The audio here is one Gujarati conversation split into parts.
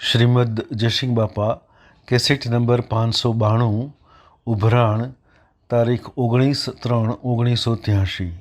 શ્રીમદ જયસિંહ બાપા કેસેટ નંબર 592 ઉભરાણ તારીખ 19/3/1983।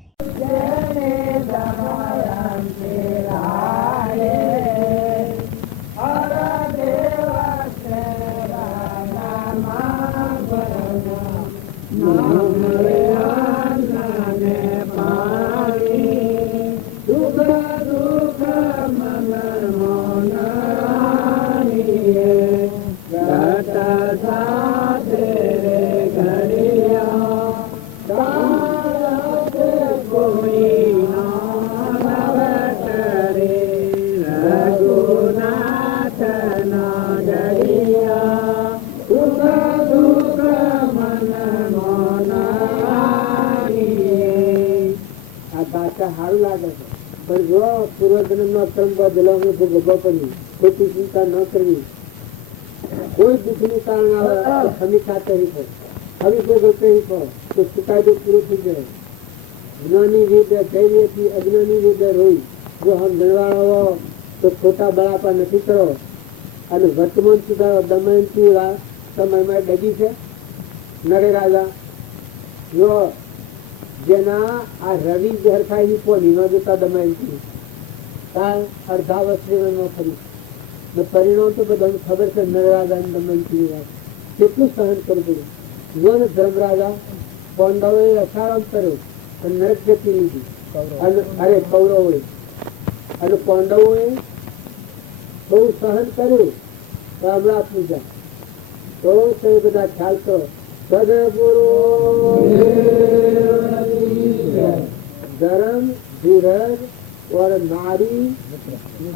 સારું લાગે છે, પણ જો પૂર્વજન્મ નો કર્મ બદલવા ભોગવવો પડ્યું, ખોટી ચિંતા ન કરવી, કોઈ દુઃખ નું કારણ આવે સમીક્ષા કરી પડે, અવિભોગ કરી પડે તો ચુકાદો પૂરો થઈ જાય। જ્ઞાની રીતે ધૈર્યથી અજ્ઞાની રીતે રોઈ જો હમ ગણવાળો તો ખોટા બળાપા નથી કરો અને વર્તમાન સુધારો દમયંતી સમયમાં ડગી છે નરે રાજા। જો જેના આ રવિ હરખાઈ કોની ન જોતા દમયંતી અડધા વર્ષ ફરી પરિણામ તો બધાને ખબર છે। નરરાજા દમયંતી વાત કેટલું સહન કરવું પડ્યું। જો ધર્મરાજા પાંડવોએ અસારામ કર્યો અને નરક ગતિ લીધી, અરે કૌરવોએ અને પાંડવોએ બહુ સહન કર્યું તો હમણાં પૂજા તો તે બધા ખ્યાલ કરો। धर्म धीरज और नारी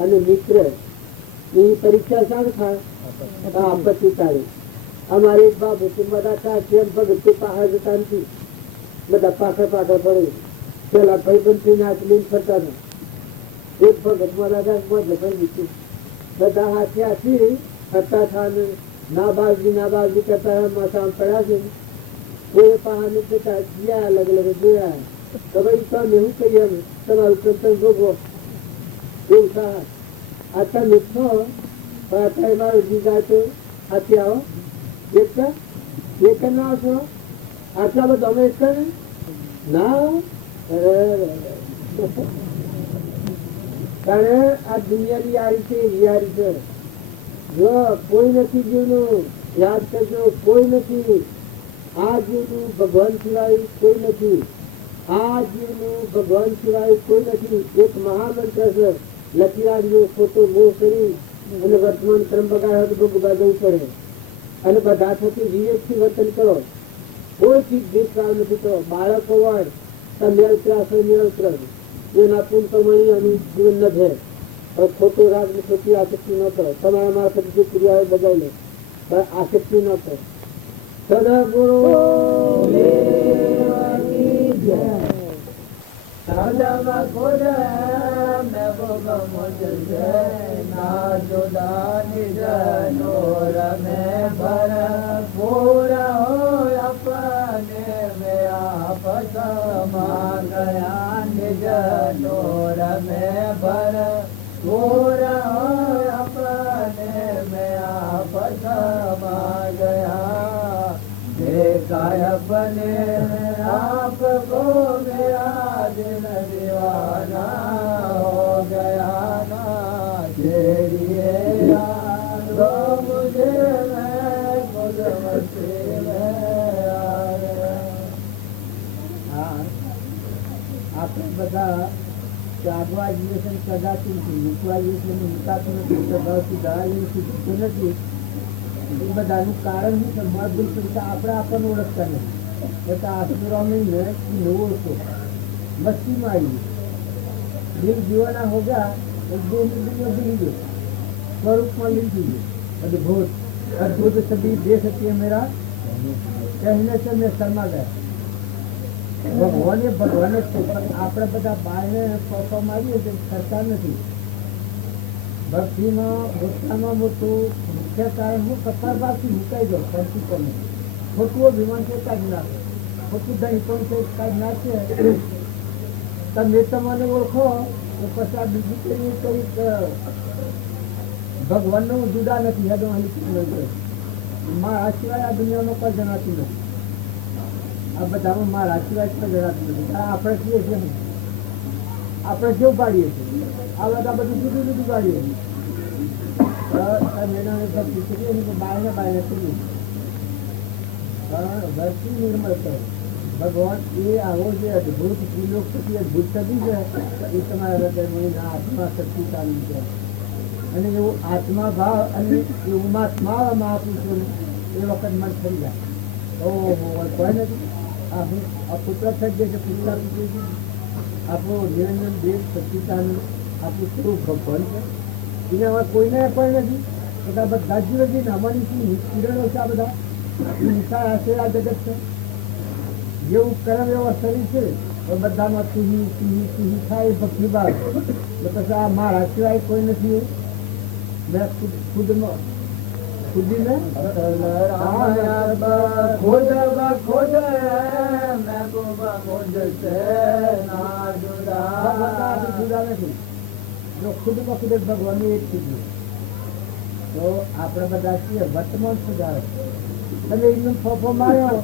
અને મિત્ર ની પરીક્ષા સારી થાય આપત્તિ તાળી। અમારે એક બાબુ બધા કેમ ભગત પાછળ જતા નથી, બધા પાછળ પડે પેલા ભાઈબંધી ના લઈને ફરતા હતા। એક ભગત મારા બધા હાથે હાથી હતા થા નાબાજી કરતા માથા પડ્યા છે। કોઈ પહાડ ગયા અલગ અલગ જોયા તો ભાઈ તમે શું કહીએ અમે તમારું ચિંતન ભોગવો એવું થાય। આ તમે છો અત્યારે મારું જીગા છે આથી આવો એક ના છો આટલા બધું અમે એક ના કારણ આ દુનિયાની યારી છે યારી છે। જો કોઈ નથી જીવનું યાદ કરજો, કોઈ નથી આ જીવનું ભગવાન સિવાય કોઈ નથી, આ જીવનું ભગવાન સિવાય કોઈ નથી। એક મહામંત્ર છે લખીરાજો ખોટો મોહ કરી અને વર્તમાન ક્રમ બગાડે તો ભોગવા જવું પડે અને બધા થતી વિવેકથી વર્તન કરો, કોઈ ચીજ ભેદભાવ નથી કરો। બાળકો હોય તો મેળ ત્રાસ મેળ ત્રાસ એના પૂન પ્રમાણે એનું જીવન ન છે। ખોટો રાગ ને ખોટી આસક્તિ ન કરો, તમારા મારફત જે ક્રિયાઓ બજાવી લે આસક્તિ ન કરો। સદગુરુ बने आपको मेरा दिल दीवाना हो गया ना तेरी याद मुझे मैं खुद मस्ती में આપણે બધા જાગવા એજ્યુકેશન કદાતું નથી, મૂકવા એજ્યુકેશન મૂકાતું નથી, સ્વભાવથી દળાવી નથી। એ બધાનું કારણ શું છે? મજબૂત સંખ્યા આપણે આપણને ઓળખતા નથી એટલે આસુરામી ને ઓળખો મસ્તીમાં આવી દિલ જીવાના હો ગયા એક દो मिनट भूली गए स्वरूप में लिखी गई अद्भुत अद्भुत सभी दे सके मेरा कहने से मैं शर्मा गया। ભગવાને ભગવાન જ છે પણ આપણે બધા બહારને ફોફા મારીએ તો કરતા નથી। ભક્તિમાં મોટામાં મોટું મુખ્ય કારણ હું કપાળમાંથી મુકાઈ ગયો ફરતી કોને ખોટું અભિમાન છે કાઢી નાખે, ખોટું દહીં પણ છે કાઢી નાખે। તમે તમને ઓળખો તો પછી આ બીજું કંઈક ભગવાનનું જુદા નથી હેડો મારા સિવાય આ દુનિયામાં કોઈ જણાતું નથી. આ બધામાં મારા સિવાય કોઈ જણાતું નથી. આપણે કહીએ છીએ આપણે કેવું પાડીએ છીએ આ બધા બધું જુદું જુદું પાડીએ છીએ. બાયને બાયને કરીએ પણ વર્તી નિર્મળ કરે ભગવાન એ આવો જે અદભુત ત્રિલોક થકી અદભુત થતી છે એ તમારા હૃદયમાં આત્મા શક્તિ ચાલુ છે. અને એવું આત્મા ભાવ અને એવું મહાપુરુષોને એ વખત મન થઈ જાય. ઓહો કોઈ નથી આ પુત્ર થઈ જાય છે. પુત્ર આપણો નિરંજન દેવ સચિતાનંદ આપણું સ્વરૂપ ભગવાન છે. એનામાં કોઈને કોઈ નથી. બધા બધા જીવન અમારી કિરણો છે. આ બધા વિશાળ હશે આ જગત છે. જેવું કરમ એવો શરીર છે બધામાં તુહી તુહી તુહી થાય ભક્તિ બાદ પછી આ મારા સિવાય કોઈ નથી. મેં ખુદમાં ખુદીને જુદા નથી. જો ખુદમાં ખુદ જ ભગવાન એક થઈ ગયું તો આપણે બધા છીએ વર્તમાન સુધારો. તમે એમનો ફોફો માર્યો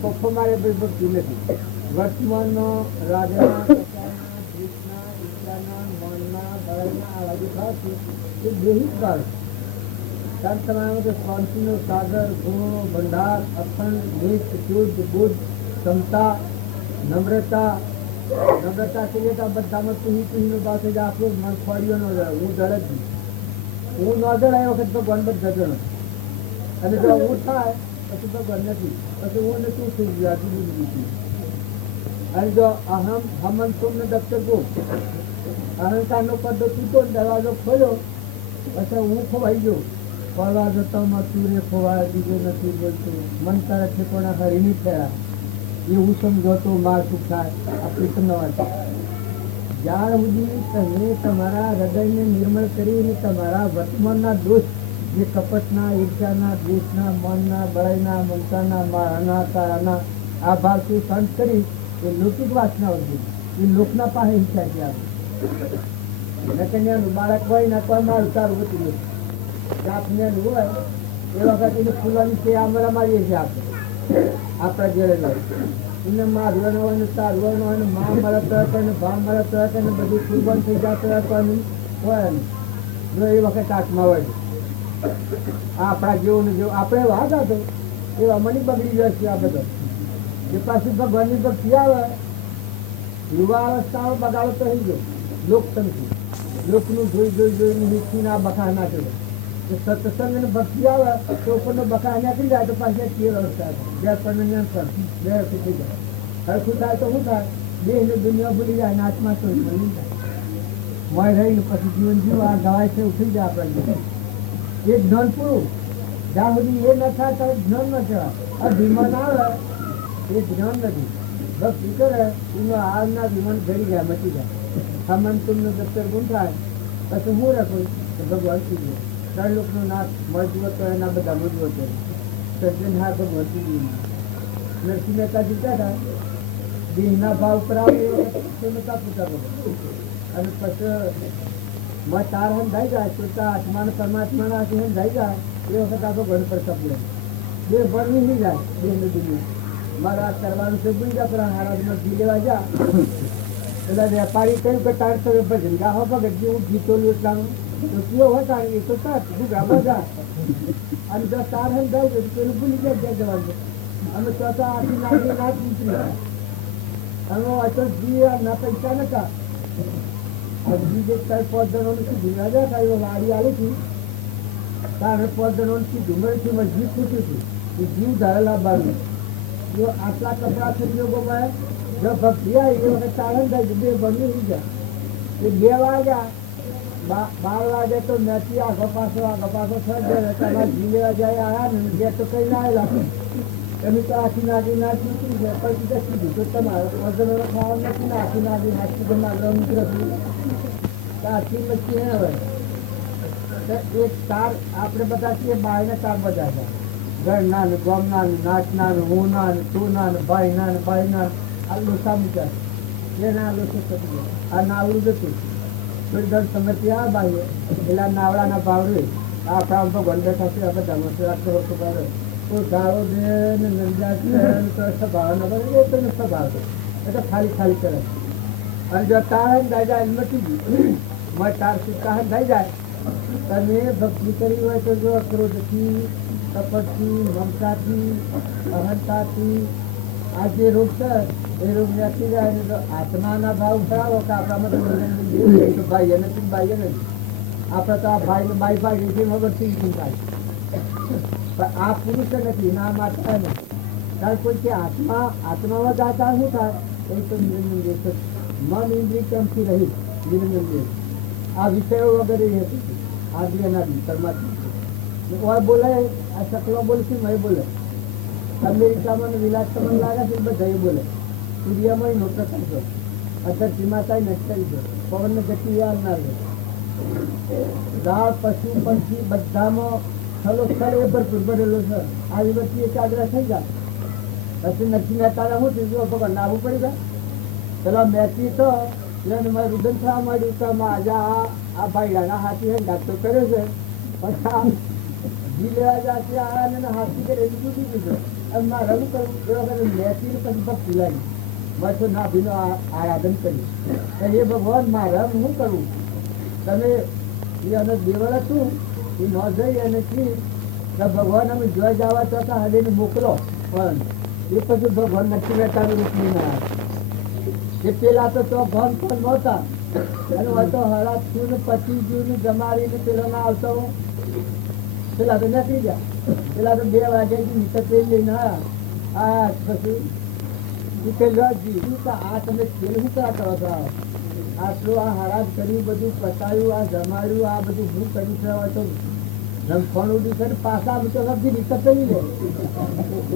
ફોફો મારે ભક્તિ નથી. વર્તમાનનો રાજાના ભૂતના ઈચ્છાના મનના બળના આવા જે ભાવ છે એ દેહી જ ભાવ છે. કારણ તમારામાં તો શાંતિનો સાગર ગુણો ભંડાર અખંડ નિષ્ઠ શુદ્ધ બુદ્ધ ક્ષમતા નમ્રતા કહીએ તો બધામાં તુહીનો ભાવ છે. આપણું મન ફળ્યો ન જાય. હું ડર જ નહીં. હું ન ડર એ વખત ભગવાન જ જતો નથી. અને જો હું થાય પછી ભગવાન નથી. પછી હું શું થઈ ગયું આટલું બધું. અને જો અહમ હમન સોમને દફતર કહું અહંકારનો પડદો તૂટો દરવાજો ખોલ્યો પછી હું ખોવાઈ ગયો. ફરવા જતામાં સૂર્ય ખોવાય બીજો નથી બોલતું. મન તારા ઠેકોણા હરીની થયા એવું સમજો તો માર સુખ થાય. આ પ્રીતમનો વાત જ્યાર સુધી તમે તમારા હૃદયને નિર્મળ કરીને તમારા વર્તમાનના દોષ જે કપટના ઈર્ષાના દ્વેષના મનના બળાઈના મમતાના મારાના તારાના આ ભાવથી શાંત કરી એ લૌકિક વાસનાઓ છે એ લોકના પાસે ઈચ્છા છે. આપણે કન્યાનું બાળક હોય ને કોઈ મારું સારું હોતું નથી. જાતનેનું હોય એ વખત એને ફૂલવાની છે આમરા મારીએ છીએ આપણે આપણા ઘેરે એને મારવાનો હોય ને તારવાનો હોય ને મા મળત હોય ને ભાવ મળત હોય ને બધું કુરબાન થઈ જતું હોય ને જો એ વખત હાથમાં હોય આપણા જેવું ને જેવું આપણે વાત હતો એ અમની બગડી જાય છે. આ બધો એ પાછી ભગવાનની ભક્તિ આવે યુવા અવસ્થાઓ બગાડો તો થઈ ગયો. લોકતંત્ર લોકનું જોઈને મીઠી ના બખા નાખે. સત્સંગ ને ભક્તિ આવે તો ઉપરનો બખા નાખી જાય તો પાછી કેળ અવસ્થા બે નિયંત્રણ બે થઈ જાય. હરખું થાય તો શું થાય બે ને દુનિયા ભૂલી જાય ને આત્મા તો મળી જાય. મય રહીને પછી જીવન જીવવા ગવાય છે ઉઠી જાય આપણને. એ જ્ઞાન પૂરું જ્યાં સુધી એ ન થાય ત્યારે જ્ઞાન ન કહેવાય. આ વિમાન આવે એ જ્ઞાન નથી. ભક્તિ કરે એનો હાલના વિમાન ઘડી ગયા મચી જાય. હમન તુમનું દફતર ગુમ થાય પછી હું રાખું તો ભગવાન થઈ ગયો. ત્રણ લોકનો નાથ મજબૂત હોય એના બધા મજબૂત હોય. સજ્જન હા ભગવાન થઈ ગયું. નરસિંહ મહેતા જીતા હતા દેહના ભાવ પર નતા પૂછા ભગવાન. અને પછી તાર હંધાઈ જાય શ્રોતા આત્મા ને પરમાત્માના હંધાઈ જાય એ વખત આખો ઘર પર સપડે બે ભરવી નહીં જાય. બે દુનિયા મારે આ કરવાનું છે ભૂલી જા પણ હારાજમાં ઘી લેવા જા એટલે વેપારી કહ્યું કે તાર તો ભજન ગા હો ભગત હું ગીતો એટલાનું તો કયો હોય તારે એ તો તાર ગુગામાં જા અને જો તાર હંધાઈ જાય પેલું ભૂલી જાય ત્યાં જવાનું. અને ચોથા આખી નાખી ના ઉતરી જાય. અને અચલ ઘી ના પૈસા નતા બીજે કઈ પદનોની સીધી નજર થાય વાડી આવી હતી તારે પદનોની સીધી મળીથી મજબૂત ખૂટી હતી એ જીવ ધરેલા બારું. જો આટલા કપડા થઈ ગયો ગોમાય જો ભક્તિ આવી એ વખત તારણ થાય બે બની થઈ જાય. એ 2 વાગ્યા 12 વાગે તો નથી આગો પાછો થઈ જાય. તમારે ઘી લેવા જાય આવ્યા ને જે તો કઈ ના આવેલા એની તો આખી નાખી ઉતરી જાય. પછી તો સીધું તો તમારે પદનો ખાવાનું નથી ને આખી નાખી તમારે ઉતરતું આખી મચ્છી હે હોય એક તાર આપણે બધા છીએ બાયના તાર બધા છે. ઘરના ને ગામના ને નાચના ને હું ના ને તું ના ને ભાઈ ના ને ભાઈ ના આ લોસા મૂક્યા એ ના લોસો આ નાવડું જતું થોડી દર સમયથી આ બાઈએ પેલા નાવડાના ભાવ રહે આપણા આમ તો ગંડે થશે આપણે ધર્મસેવા કરો તો કરે તો ગાળો દે ને નંજા તો સ્વભાવ ન કરે એ તો સ્વભાવ એટલે ખાલી ખાલી કરે અને જો તારણ થઈ જાય મટી ગયું મેં તાર તારણ થઈ જાય તમે ભક્તિ કરી હોય તો જો ક્રોધથી કપટથી મમતાથી અહંતાથી આ જે રોગ છે એ રોગ નથી જાય ને તો આત્માના ભાવ ખરાબ કે આપણામાં તો ભાઈ નથી ભાઈ નથી આપણે તો આ ભાઈ બાઈ ભાઈ રીતે વગરથી થાય પણ આ પુરુષ નથી ના માતા નથી કારણ કોઈ કે આત્મામાં જાતા શું થાય એ તો નિરંજન દેશ મન ઇન્દ્રિય કેમથી રહી નિરંજન દેશ આ વિષયો વગેરે હતી આદિ અનાદિ પરમાત્મા ઓર બોલે આ શકલો બોલશે મેં બોલે અમેરિકામાં વિલાસ તમને લાગે છે બધા બોલે સૂર્યમાં નોટર કરશો અત્યારે સીમાતા નથી કરી દો પવનને ગતિ યાદ ના રહે દાળ પશુ પંછી બધામાં સ્થળો સ્થળ એ ભરપૂર ભરેલો છે આવી વસ્તુ એ ચાદરા થઈ જાય પછી નથી મહેતા શું થયું ભગવાન આવવું પડી જાય પેલા મેચી તો એને મારે રુદન થવા માંડ્યું કે આજે આ ભાઈડાના હાથી ડાક્ટર કર્યો છે પછી ઘી લેવા જશે આને હાથી કરે એવી તૂટી દીધો અને મારે રમ કરવું એ વખતે મેચીને પછી ભક્તિ લાગી મેં તો નાભીનો આરાધન કર્યું એ ભગવાન મારે શું કરવું તમે એને દેવળ હતું એ ન જઈ અને ભગવાન અમે જોઈ જવા તો હડીને મોકલો પણ એ પછી ભગવાન નથી બેઠાનું રૂપ નહીં આવ્યા એ પેલા તો ભગવાન પણ નહોતા અને તો હળા થયું ને પછી ગયું ને જમાડીને પેલો ના આવતો પેલા તો નથી ગયા પેલા તો 2 વાગ્યા નીચે તેલ લઈને આવ્યા પછી આ તમે ખેલ શું કરા કરો છો આટલું આ હરાજ કર્યું બધું પતાવ્યું આ જમાડ્યું આ બધું ભૂખ કર્યું છે તો રમખોણ ઉડ્યું છે પાછા તો બધી રીતે કરી લે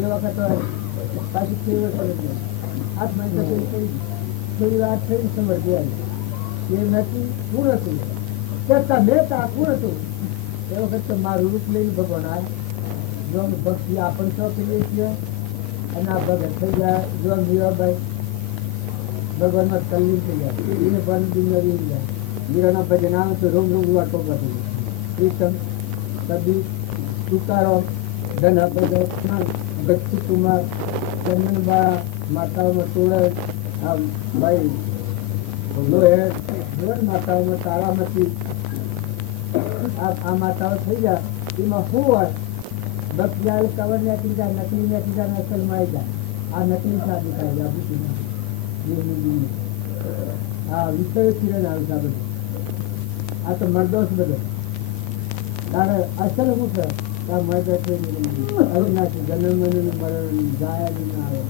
એ વખત પાછી કેવું કરે છે આ મહિને થોડી વાત થઈ સમજ આવી એ નથી પૂર હતું કે તમે તા પૂર હતું એ વખત તો મારું રૂપ લઈને ભગવાન આ જો ભક્તિ આપણને તો કહીએ છીએ અને આ ભગત થઈ જાય જો મીરાબાઈ ભગવાનમાં તલ્લીન થઈ જાય એને પણ દુનિયા જાય મીરાના ભજન આવે તો રોમ રોમ વાટો બધી પ્રીતમ કદી તુકારો ધન ભગવાન ગચ્છી કુમાર ચંદનબા માતાઓમાં તોડે ભાઈ લોહે માતાઓમાં તારામતી આ માતાઓ થઈ જાય એમાં શું હોય ભક્તિ આવે કવર નાખી જાય નકલી નાખી જાય અસલમાં આવી જાય આ નકલી સાદી થાય જાય બુદ્ધિ હા વિષય કિરણ આવે છે બધું આ તો મરદોશ બધો તારે અસલ શું છે આ મર્દ અવિનાશી જન્મ મરણ જાય ના આવે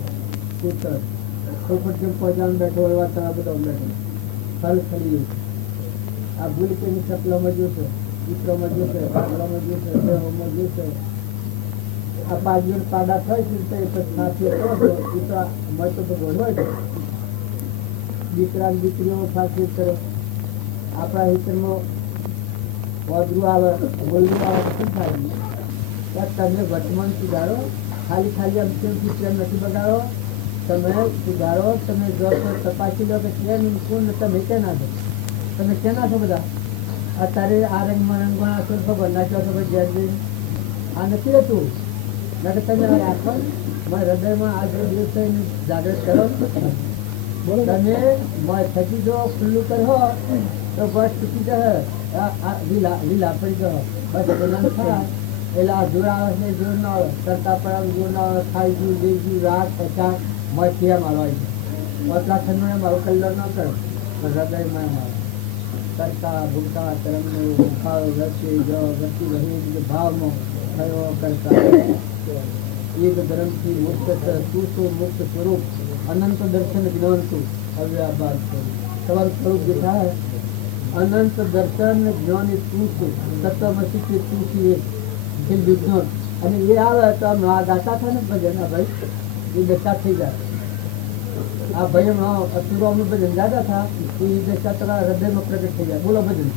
પુત્ર પોપટ જેમ પહોંચાને બેઠો એવા તારા બધો બેઠો ફલ ખરી આ ભૂલ કે સપલામાં જોશે ચિત્રોમાં જોશે પાગલામાં જોશે દેહોમાં જોશે આ 5 દિવસ પાડા થાય છે તો એ પછી સાથી કરો છો એ તો મળતો તો ભોળવાય છે દીકરા દીકરીઓ સાથી કરો આપણા હિતમાં વધુ આવે બોલવું આવે શું થાય તમે વર્તમાન સુધારો ખાલી ખાલી આમ કેમ નથી બગાડો તમે સુધારો તમે જો તપાસી લો કે કેમ કોણ તમે કેના છો તમે કેના છો બધા અત્યારે આ રંગમાં રંગમાં આશો ખબર નાખ્યો છો ભાઈ જેમ આ નથી રહેતું એટલે તમે રાખો મારા હૃદયમાં આ જે દિવસ થઈને જાગૃત કરો તમે થકી જો ખુલ્લું કરો તો બસ ચૂકી જશે લીલા પડી ગયો બસ એના થાય એટલે આ જોર આવે છે જોર ના આવે કરતા પડાવ જોર ના આવે ખાઈ ગયું દઈ ગયું રાત પછા મઠિયા મારવા એટલા ઠંડો મારો કલર ન કરો તો હૃદયમાં મારો કરતા ભૂલતા કર્મનો ભાવ રસી જો ગતિ રહી ભાવમાં થયો કરતા એક ધર્મથી મુક્ત તું શું મુક્ત સ્વરૂપ અનંત દર્શન જ્ઞાન તું હવે આ બાદ તમારું સ્વરૂપ જે થાય અનંત દર્શન જ્ઞાન એ તું છું સત્તમસી કે તું છું એ વિજ્ઞાન અને એ આવે તો આમ આ ગાતા થાય ને ભજન આ ભાઈ એ દશા થઈ જાય આ ભજન અતુરાનું ભજન ગાતા હતા એ દશા તમારા હૃદયમાં પ્રગટ થઈ જાય બોલો ભજન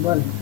બોલ કોઈ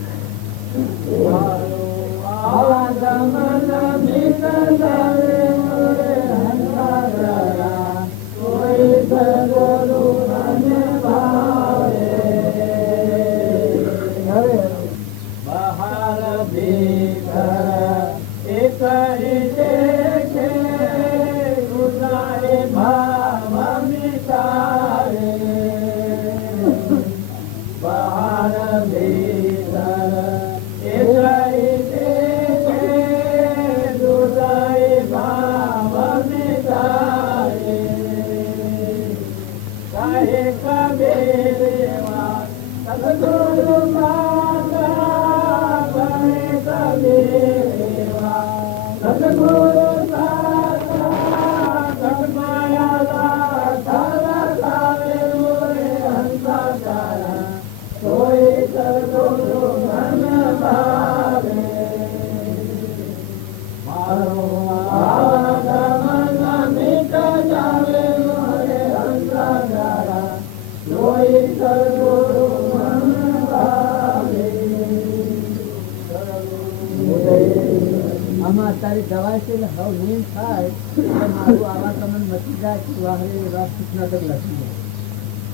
આમાં અત્યારે દવા છે એટલે હવે નીમ થાય તો મારું આવા તમને મચી જાય સુવાહરે એવા સૂચના તક લખી જાય.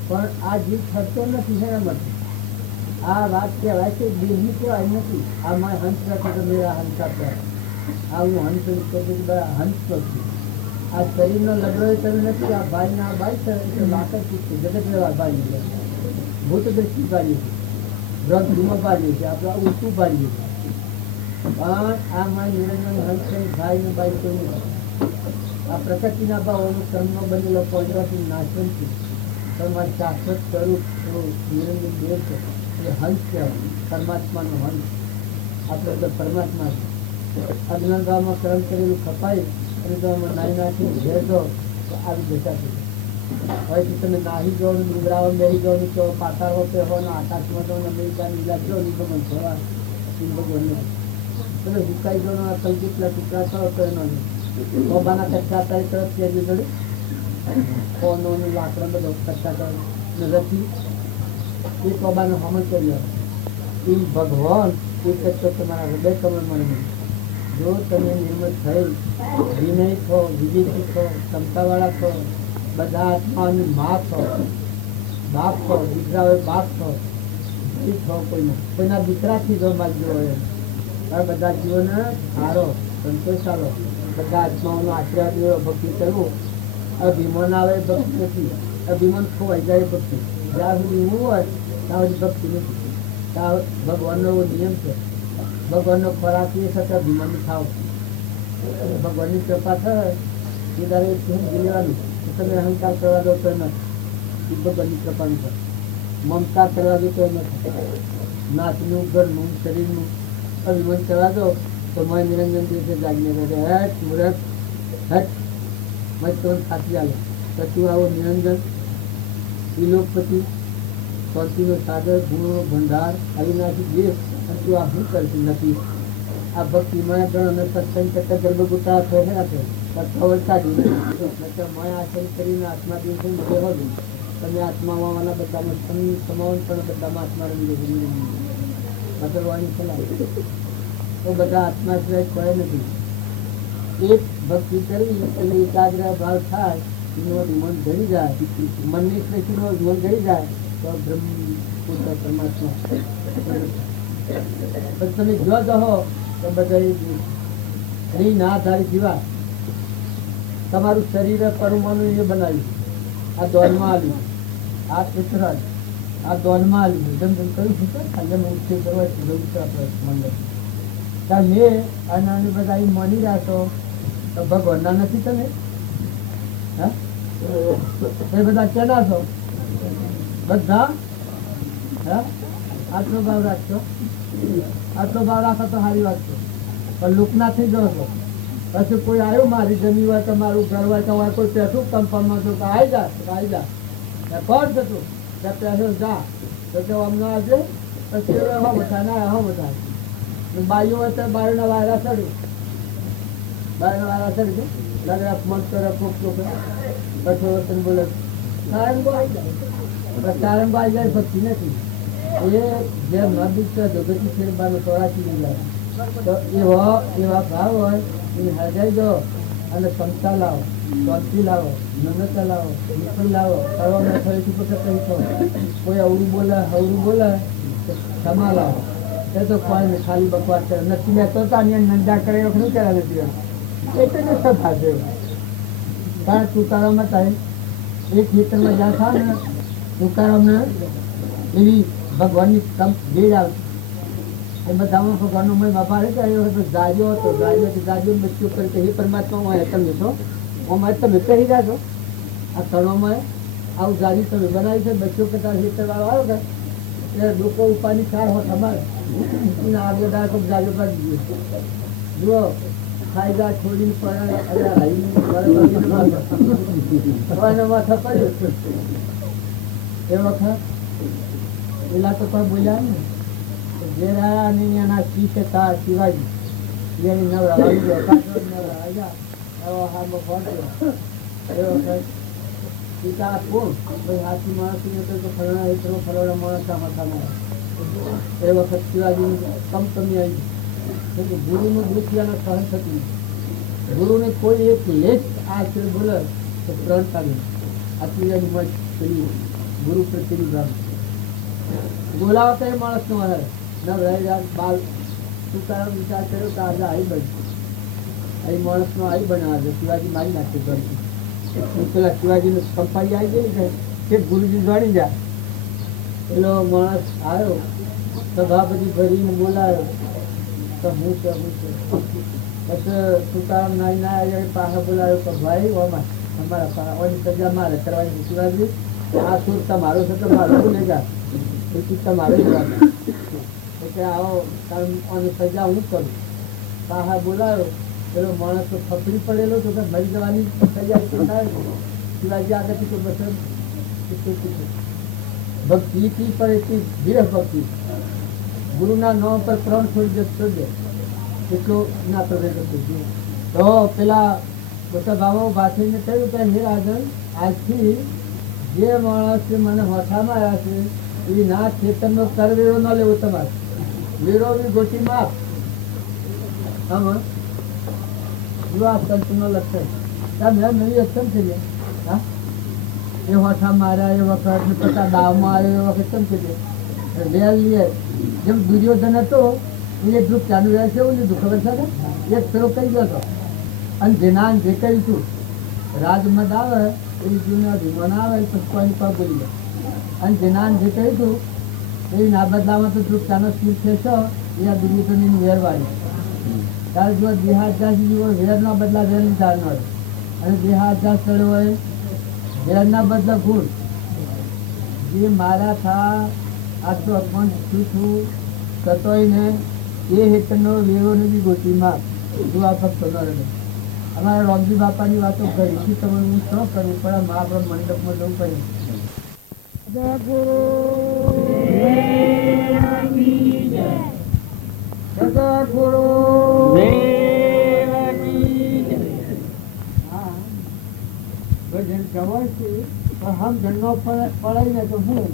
પણ આ જીવ થતો નથી છે એમ આ વાત કહેવાય છે દેહની કહેવાય નથી. આ મારે હંસ રાખે તો મેરા હંસ આપે આ હું હંસ હંસ છું. આ શરીરનો લગડો એ તમે નથી. આ ભાઈના ભાઈ છે એટલે વાત જ પૂછશે જગત વ્યવહાર ભાઈ ભૂત દ્રષ્ટિ પાડીએ છીએ, વ્રત ધૂમ પાડીએ છીએ, આપણે ઊંચું પાડીએ છીએ. પણ આ મારી નિરંજન હંસ ભાઈ ને ભાઈ કોઈ નથી. આ પ્રકૃતિના ભાવોનું કર્મનો બનેલો પૌરાથી નાશવંત છે. તમારે શાશ્વત સ્વરૂપ નિરંજન દેવ છે એ હંસ કહેવાય. પરમાત્માનો હંસ આપણે તો પરમાત્મા છે. અજ્ઞાનભાવમાં કર્મ કરેલું ખપાય અને તો આમાં નાહી નાખી ઘેર દો તો આવી જતા છે. હવેથી તમે નાહી જાઓ ને ડુંગરાઓ બેસી જાઓ ને તો પાતાળો પહેરો ને આકાશમાં જાઓ ને અમેરિકાની ઇલાજ જાઓ ને ગમન થવા ભગવાનને તમે હુકાઈ જાઓ ને કલ્પિતલા ટુકડા કરો તો એનો કોબાના કચ્ચા તારી તરફ ત્યાં જોડે કોનો લાકડા બધો કચ્ચા કરો ને રથી એ કોબાનો હમલ કરી એ ભગવાન એક જ તો તમારા હૃદય કમળમાં નહીં. જો તમે નિર્મત થઈ વિનય થો, વિવેકી થો, ક્ષમતાવાળા થો, બધા આત્માની મા થો, બાપ થો, દીકરા હોય બાપ થો, ભાઈ થો, કોઈના દીકરાથી જો માગજો હોય આ બધા જીવોને સારો સંતોષ આવો. બધા આત્માઓનો આશીર્વાદ લેવો, ભક્તિ કરવું. અભિમાન આવે ભક્તિ નથી. અભિમાન ખોવાઈ જાય ભક્તિ. જ્યાં સુધી હું હોય ત્યાં સુધી ભક્તિ નથી. ત્યાં ભગવાનનો એવો નિયમ છે. ભગવાનનો ખોરાક એ છતાં અભિમાન ખાવ. ભગવાનની કૃપા થાય એ દરેક લેવાનું. તમે અહંકાર કરવા દો તો નથી. એ ભગવાનની કૃપાનું છે. મમતા કરવા દો તો નથી. નાચનું, ઘરનું, શરીરનું અભિમાન કરવા દો તો મય નિરંજન દિવસે જાગીને હટ મુરત હટ મય તમને સાચી આવે. પછી આવો નિરંજન વિલોકપતિ શાંતિનો સાગર, ગુણો ભંડાર અવિનાશી દેવ અને તું આ શું કરતી નથી. આ ભક્તિમાં ગણ અને સત્સંગ કરતા ગર્ભગુટા થયા છે ખબર કાઢી નથી. મય આચરણ કરીને આત્મા દિવસે કહેવો છું તમે આત્માવાળા બધામાં સમાવન પણ બધામાં આત્મા રમી બદલવાની સલાહ તો બધા આત્મા સિવાય કોઈ નથી. એક ભક્તિ કરી અને એકાગ્ર ભાવ થાય એનો મન ઘડી જાય, મનની સ્પેશીનો મન ઘડી જાય તો બ્રહ્મ પુત્ર પરમાત્મા. પછી તમે જો દહો તો બધા ના ધારી જીવા તમારું શરીર પરમાણુ એ બનાવ્યું. આ દોડમાં આવ્યું, આ પૃથ્વીરાજ આ દોડમાં આવ્યું. જેમ જેમ કહ્યું છે ખાલી અમે ઉચ્ચે કરવા મંડળ ત્યાં મેં અને બધા એ માની રહ્યા છો તો ભગવાનના નથી તમે? હા એ બધા કેના છો? બધા હા આટલો ભાવ રાખશો, આટલો ભાવ રાખો તો સારી વાત છે. પણ લુકના થઈ જાઓ છો પછી કોઈ આવ્યું મારી જમી હોય તમારું ઘર હોય તમારે કોઈ પેઠું કંપનમાં તો આવી જા કોણ છે તું ત્યાં પેસો જા તો કે અમને આજે પછી હો બધા ના હો બધા બાયું હોય તો બાયુના વાયરા ચડ્યું, બાયુના વાયરા ચડી લાગે મત કરે ખૂબ પછી વતન બોલે સારંગો આવી જાય. સારંગો આવી જાય ભક્તિ નથી. એ જે નદી છે જગતી શેરબાનો ચોરાસી જાય તો એવા ભાવ હોય એ હજાઈ જાઓ અને ક્ષમતા લાવો, શાંતિ લાવો, નમ્રતા લાવો, નીતિ લાવો. કરવામાં થયેથી પછી કહી છો કોઈ અવરું બોલે હવરું બોલે તો ક્ષમા લાવો. એ તો કોઈ નહીં, ખાલી બકવાસ કરે નથી લેતો નંદા કરે એવું શું કર્યા નથી. એટલે જ સભા છે. કારણ તુકારામાં થાય એક ખેતરમાં જ્યાં થાય ને તુકારામને એવી ભગવાનની ભીડ આવતી એ બધામાં ભગવાનનો મય બાપા રહે આવ્યો હતો. જાજો હતો, જાજો બચ્ચો કરી કે હે પરમાત્મા હું તમે છો અમારે તમે કહી રહ્યા છો આ તળોમાં આવું જાજી તમે બનાવી છે બચ્ચો કરતા ખેતરવાળો આવ્યો કે એ લોકો ઉપાની ચાર હોત અમારે આગળ દાડો જાગે પાડી જુઓ ફાયદા છોડીને પણ માથા પડ્યો એ વખત પેલા તો પણ બોલ્યા ને જે રહ્યા ને એના શીશ હતા શિવાજી એની નવરા એ વખત પિતા કોણ ભાઈ હાથી માણસ તો ફરણા એટલો ફરવાના માણસ માથામાં એ વખત શિવાજીની કમકમી આવી કે ગુરુનું દુખિયાને સહન થતું ગુરુને કોઈ એક લેખ આ છે બોલે તો પ્રણ કાઢે આ શિવાજી મત કરી ગુરુ પ્રત્યેની ભાવ બોલાવતા એ માણસ નો હરે ન રહે બાલ તુકારામ વિચાર કર્યો તો આજે આવી બની અહીં માણસ નો આવી બનાવે શિવાજી મારી નાખે ઘરથી પેલા શિવાજીને કંપાઈ આવી ગઈ કે ગુરુજી જાણી જાય પેલો માણસ આવ્યો સભા બધી ભરીને બોલાયો તો હું છે પછી તુકારામ નાઈ ના આવ્યા પાસે બોલાયો તો ભાઈ ઓમાં અમારા સજા મારે કરવાની શિવાજી આ સુર તમારો છે તો મારો બોલેગા તમારે જ એટલે આવો અને સજા હું કરું પાહા બોલાયો પેલો માણસ તો ફફડી પડેલો તો મરી જવાની સજા થાય શિવાજી આગળથી તો બસ ભક્તિ કી પણ એટલી વિરહ ભક્તિ ગુરુના નામ પર પ્રણ છોડી દે એટલો ના પ્રવેશ હતો તો પેલા બધા ભાવો ભાથીને કહ્યું કે હે રાજન આજથી જે માણસ મને હોઠામાં આવ્યા છે એ ના ખેતરનો કરવેરો ન લેવો તમારે વેરો બી ગોટી માપ આમાં આ સંતનો લક્ષણ તમે નવી અક્ષમ છે હા એ હોઠા માર્યા એ વખત પચાસ દાવમાં આવ્યો એ વખત કેમ છે વેલ લે જેમ દુર્યોધન હતો એ ગ્રુપ ચાલુ રહ્યા છે એવું લીધું ખબર છે ને એક ફેરો કહી ગયો હતો અને જેના જે કહ્યું છું રાજમદ આવે એ જૂના ધીમન આવે પછી કોઈની પગ બોલી જાય અને જેના જે કહ્યું હતું એ ના બદલામાં તો ગ્રુપ ચાનો સ્કૂલ છે એ આ દુર્યોધનની વેરવાળી ત્યારે જો દેહાજાસ જેવો વેર ના બદલા વેર ની ધાર ન હોય અને દેહાજાસ ચડ્યો હોય વેર ના બદલા ગુણ જે મારા થા આટલો અપમાન છું કતોય ને એ હેતનો વેરો ને બી ગોતીમાં જો આ ફક્ત ન રહે અમારા રોમજી બાપાની વાતો કરી તમે હું શું કરું પણ મહાપ્રભુ મંડપમાં જવું કર્યું हम ધંધો પડાય ને તો હું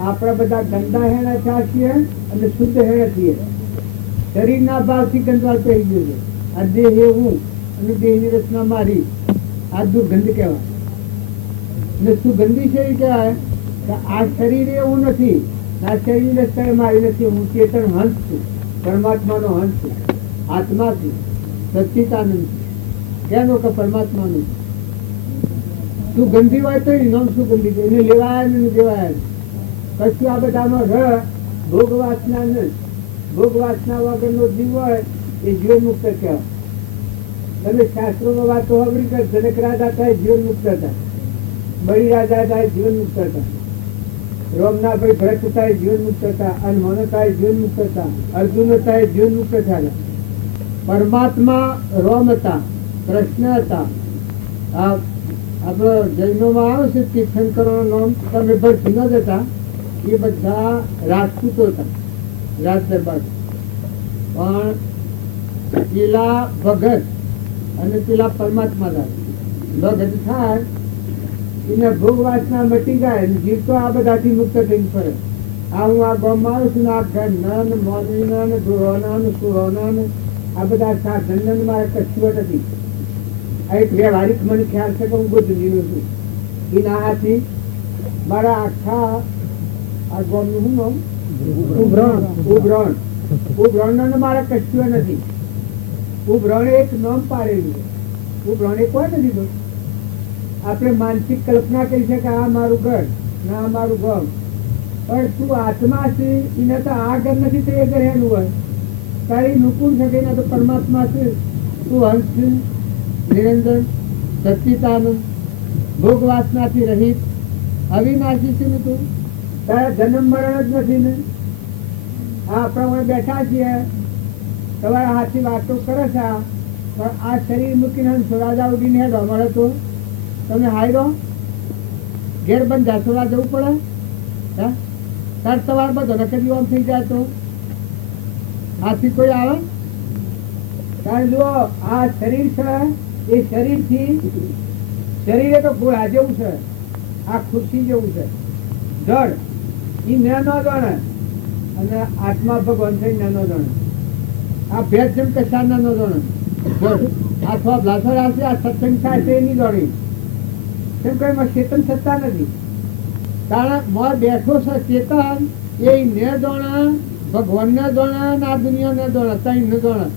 આપણા બધા ગંદા હેણા ચા છીએ અને શુદ્ધ હેણા છીએ શરીરના ભાવથી ગંદવાલ પહેરી ગયું છે આ દેહ એ હું અને દેહની રચના મારી આ દુર્ગંધ કહેવાય ને સુગંધી છે એ કહેવાય કે આ શરીર એવું નથી આ શરીરને સ્થળે મારી નથી હું ચેતન હંસ છું પરમાત્માનો હંસ છું આત્મા છું સચ્ચિતાનંદ છું કેનો કે પરમાત્માનું સુગંધી હોય તો નામ સુગંધી છે એને લેવાયા ને દેવાયા કશું આ બધામાં ર ભોગ વાસના નહીં ભોગ વાસના વગરનો જીવ હોય એ જીવન મુક્ત કહેવાય તમે શાસ્ત્રોમાં વાતો સાંભળી કે જનક રાજા થાય જીવન મુક્ત હતા બળી રાજા થાય જીવન મુક્ત હતા રોમના ભાઈ ભરત થાય જીવન મુક્ત હતા હનુમાન થાય જીવન મુક્ત હતા અર્જુન થાય જીવન મુક્ત થયા પરમાત્મા રોમ હતા કૃષ્ણ હતા આપણો જૈનોમાં આવે છે તીર્થંકરોનું નામ તમે ભરતી ન જતા એ બધા રાજપૂતો હતા રાજ દરબાર પણ પેલા ભગત અને પેલા પરમાત્મા થાય ભગત થાય એને ભોગ વાસના મટી જાય જીવ તો આ બધાથી મુક્ત થઈને ફરે આ હું આ ગામમાં આવું છું ને આ ઘરના ને મોદરીના ને ધોરોના ને સુરોના ને આ બધા સાધન મારે કશું નથી આ એક વ્યવહારિક મને ખ્યાલ છે કે હું બુદ્ધિનું છું એના હાથી મારા આખા આ ગામનું શું નામ ઉભરણ મારે કશું નથી ઉભરણ એક નામ પાડેલું ઉભરણ એક કોઈ નથી બોલ આપણે માનસિક કલ્પના કરી છે કે આ મારું ઘર ના આ મારું ગામ પણ તું આત્મા છે એને તો આ ઘર નથી તો એ ઘર એનું હોય તારી નુકુળ છે એના તો પરમાત્મા છે તું હંસ છે નિરંજન સચ્ચિતાનંદ ભોગ વાસનાથી રહિત અવિનાશી છે ને તું, તારા જન્મ મરણ જ નથી ને. આ આપણે બેઠા છીએ, તમારા હાથથી વાતો કરે છે, પણ આ શરીર મૂકીને સોરાજા ઉડીને હેડો મળે તો તમે હાયરો ઘેર બંધ સોરા જવું પડે. હા, તાર સવાર બધો નકરી આમ થઈ જાય તો હાથથી કોઈ આવે. કારણ જુઓ, આ શરીર છે એ શરીરથી, શરીર એ તો ઘોડા જેવું છે, આ ખુરશી જેવું છે, જળ એ નાનો જાણે અને આત્મા ભગવાન થઈ નાનો જાણે. આ ભેદ જેમ કશા નાનો જાણે જળ. આ થોડા બ્લાસર આવશે, આ સત્સંગ થાય છે એની જાણી. કેમ કે એમાં ચેતન સત્તા નથી. કારણ મોર બેઠો છે ચેતન એ ને જાણે, ભગવાન ને જાણે, આ દુનિયા ને જાણે, તઈ ને જાણે.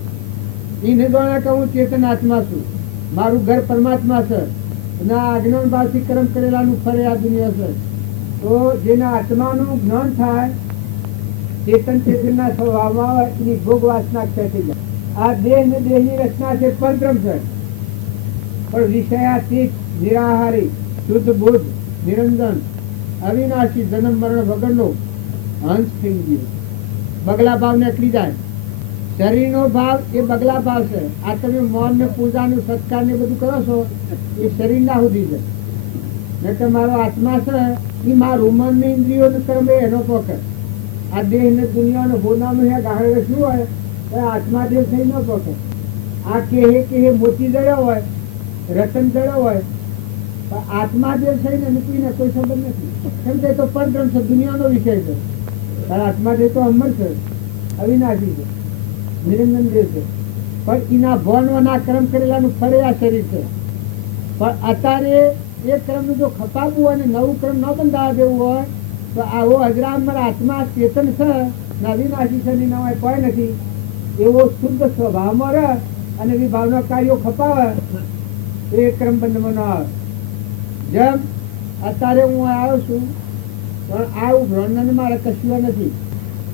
એને જાણે કે હું ચેતન આત્મા છું, મારું ઘર પરમાત્મા છે, અને આ અજ્ઞાન ભાવથી કર્મ કરેલાનું ફરે આ દુનિયા છે. તો જેના આત્માનું જ્ઞાન થાય, ચેતન ચેતનના સ્વભાવમાં આવે, એની ભોગ વાસના ક્ષય થઈ જાય. આ દેહ ને દેહની રચના છે પરબ્રહ્મ છે, પણ વિષયાતીત, નિરાહારી, શુદ્ધ બુદ્ધ, નિરંજન, અવિનાશી, જન્મ મરણ વગરનો હંસ થઈ ગયો. બગલા ભાવ નીકળી જાય. શરીરનો ભાવ એ બગલા ભાવ છે. આ તમે મૌન ને પૂજા નું સત્કાર ને બધું કરો છો એ શરીર ના સુધી છે. ને કે મારો આત્મા છે એ મારું મન ને ઇન્દ્રિયો નું કર્મ એનો પોકે. આ દેહ ને દુનિયા નો ભોનાનું હે ગાહડે શું હોય તો આત્મા દેહ થઈ ન પોકે. આ કે મોતી જડ્યો હોય, રતન જડ્યો હોય, પણ આત્મા દેહ થઈને નીકળીને કોઈ સંબંધ નથી. કેમ કે તો પરબ્રહ્મ છે, દુનિયાનો વિષય છે. તારા આત્મા દેહ તો અમર છે, અવિનાશી છે, નિરંજન દેહ છે, પણ એના ભવનના કર્મ કરેલાનું ફરે આ શરીર છે. પણ અત્યારે એ કર્મ જો ખપાવવું હોય ને નવું કર્મ ન બંધાવા દેવું હોય તો આવો અજરામર આત્મા ચેતન છે, અવિનાશી છે, નવાય કોઈ નથી, એવો શુદ્ધ સ્વભાવમાં રહે અને વિભાવના કાર્યો ખપાવે તો એ કર્મ બંધમાં ન આવે. જેમ અત્યારે હું આવ્યો છું, પણ આવું ભ્રમણ મારે કશું નથી.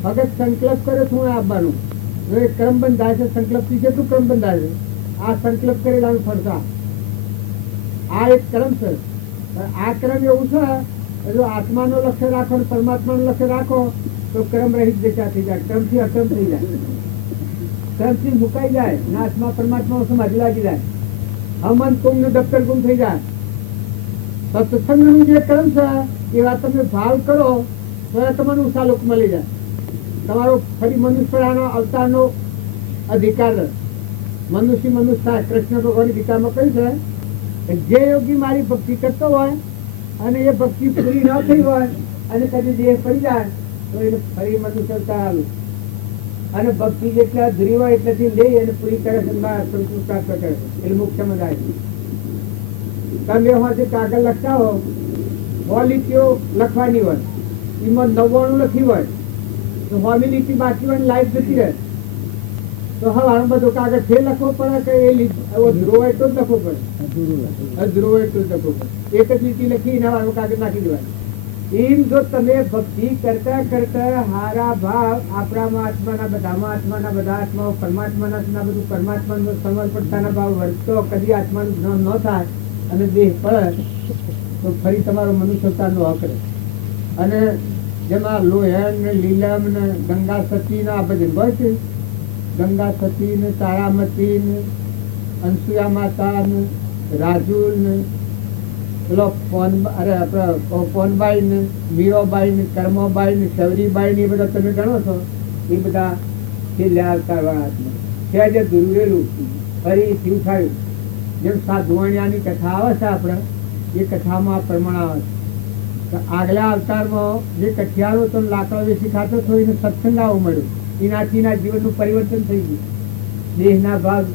ભગત સંકલ્પ કર્યો છું આવવાનું, એક ક્રમ બંધાય છે. સંકલ્પ થી કેટલું ક્રમ બંધાય છે? આ સંકલ્પ કરેલાનું ફરતા આ એક ક્રમ છે. આ ક્રમ એવું છે જો આત્માનો લક્ષ્ય રાખો ને પરમાત્માનું લક્ષ્ય રાખો તો ક્રમ રહિત દિશા થઈ જાય, ક્રમથી અક્રમ થઈ જાય, ક્રમથી મુકાઈ જાય ને આત્મા પરમાત્મા સમાધિ લાગી જાય. હમન તુમ ને દફતર ગુમ થઈ જાય. સત્સંગનું જે ક્રમ છે એવા તમે ભાવ કરો તો તમને ઉષા લોક મળી જાય. તમારો ફરી મનુષ્યનો અવતારનો અધિકાર. મનુષ્ય કૃષ્ણ ભગવાન ગીતામાં કહ્યું છે કે જે યોગી મારી ભક્તિ કરતો હોય અને એ ભક્તિ પૂરી ન થઈ હોય અને કદી દેહ પડી જાય તો એને ફરી મનુષ્ય અવતાર આવે. અને ભક્તિ જેટલા અધૂરી હોય એટલેથી લઈ અને પૂરી કરે છે, સંતોષ પ્રાપ્ત કરે છે, એટલે મોક્ષમાં જાય છે. તમે એમાંથી કાગળ લખતા હો, લીટીઓ લખવાની હોય, એમાં 99 લખી હોય તો હોમી લીટી બાકી હોય લાઈફ જતી રહે તો હવે બધું કાગળ ફેર લખવો પડે કે એ ધ્રુવ હોય તો જ લખવો પડે, અધ્રુવ હોય તો જ લખવો પડે. એક જ લીટી લખી વાળું કાગળ નાખી દેવાય. એમ જો તમે ભક્તિ કરતા કરતા હારા ભાવ આપણામાં આત્માના બધા આત્માઓ પરમાત્માના બધું પરમાત્માનું સમર્પણતાના ભાવ વર્તતો કદી આત્માનું જ્ઞાન ન થાય અને દેહ પડે તો ફરી તમારો મનુષ્યતાનો હક રહે. અને જેમાં લોહેણ ને લીલમ ને ગંગા સતી ને આ બધી હોય છે, ગંગા સતી ને તારામતી ને અનસુયા માતા ને રાજુલ ને પેલો પોનબાઈ ને મીરાબાઈ ને કર્મબાઈ ને શૌરીબાઈ ને એ બધા તમે ગણો છો, એ બધા છેલ્લે અવતાર વાળા આત્મા છે જે દુર્વેલું ફરી શિવ થયું. જેમ સાધુવાણિયાની કથા આવે છે આપણે એ કથામાં આ પ્રમાણ આવે છે. આગલા અવતારમાં જે કઠિયારો તો લાકડો વેચી ખાતો હતો એને સત્સંગ આવું મળ્યું, એનાથી એના જીવનનું પરિવર્તન થઈ ગયું. દેહના ભાગ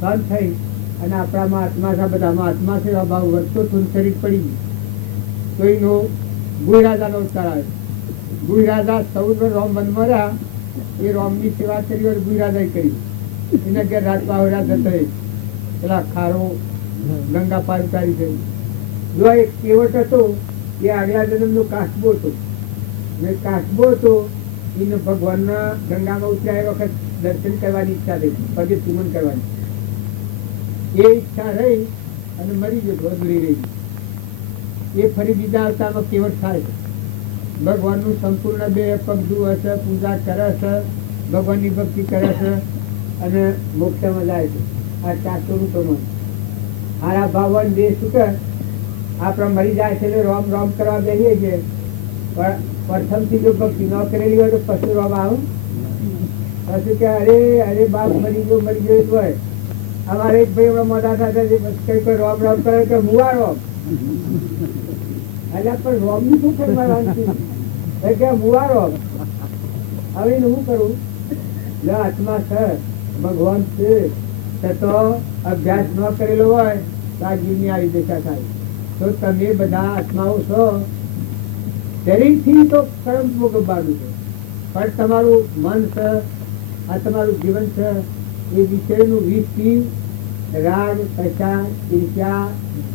બંધ થઈ અને આપણામાં આત્મા છે, બધામાં આત્મા છે, ભાવ વધતો તો શરીર પડી ગયું. તો એનો ગુહરાજાનો અવતાર આવ્યો. ગુહરાજા 14 રોમ વનમાં રહ્યા, એ રોમની સેવા કરી હોય ગુહરાજાએ કરી. એના ઘેર રાજપાહોરા જતો પેલા ખારો ગંગા પાર ઉતારી ગયું. જો એક કેવટ હતો એ આગલા જન્મનો કાસબો હતો, ને કાસબો હતો એને ભગવાનના ગંગામાં ઉતર્યા વખત દર્શન કરવાની ઈચ્છા થઈ, પગે ચુમન કરવાની એ ઈચ્છા રહી અને મરી ગયો, અધૂરી રહી. એ ફરી બીજા અવતારમાં કેવટ થાય છે. ભગવાનનું સંપૂર્ણ બે પગ જુએ છે, પૂજા કરે છે, ભગવાનની ભક્તિ કરે છે અને મોક્ષમાં જાય છે. આ 4 સ્વરૂપોમાં હારા ભાવવાન દેહ શું કે આપણે મરી જાય છે એટલે રોમ રોમ કરવા જઈએ છીએ, પણ પ્રથમથી જો ભક્તિ ન કરેલી હોય તો પછી રોમ આવું પછી કે અરે અરે બાપ મરી ગયો એવું હોય. અમારે એક ભાઈ મોટા થતા કઈ કોઈ રોમ રોમ કરે કે મુવા રોમ એટલે પણ રોમ ની શું કરવાનું કે મુવા રોમ. હવે હું કરું આત્મા છે, ભગવાન છે તો અભ્યાસ ન કરેલો હોય તો આ જીવની આવી દશા થાય. તો તમે બધા આત્માઓ છો, શરીરથી તો કર્મ ભોગવવાનું છે, પણ તમારું મન છે, આ તમારું જીવન છે, એ વિષયનું વિષથી રાગ, પૈસા, ઈર્ષ્યા,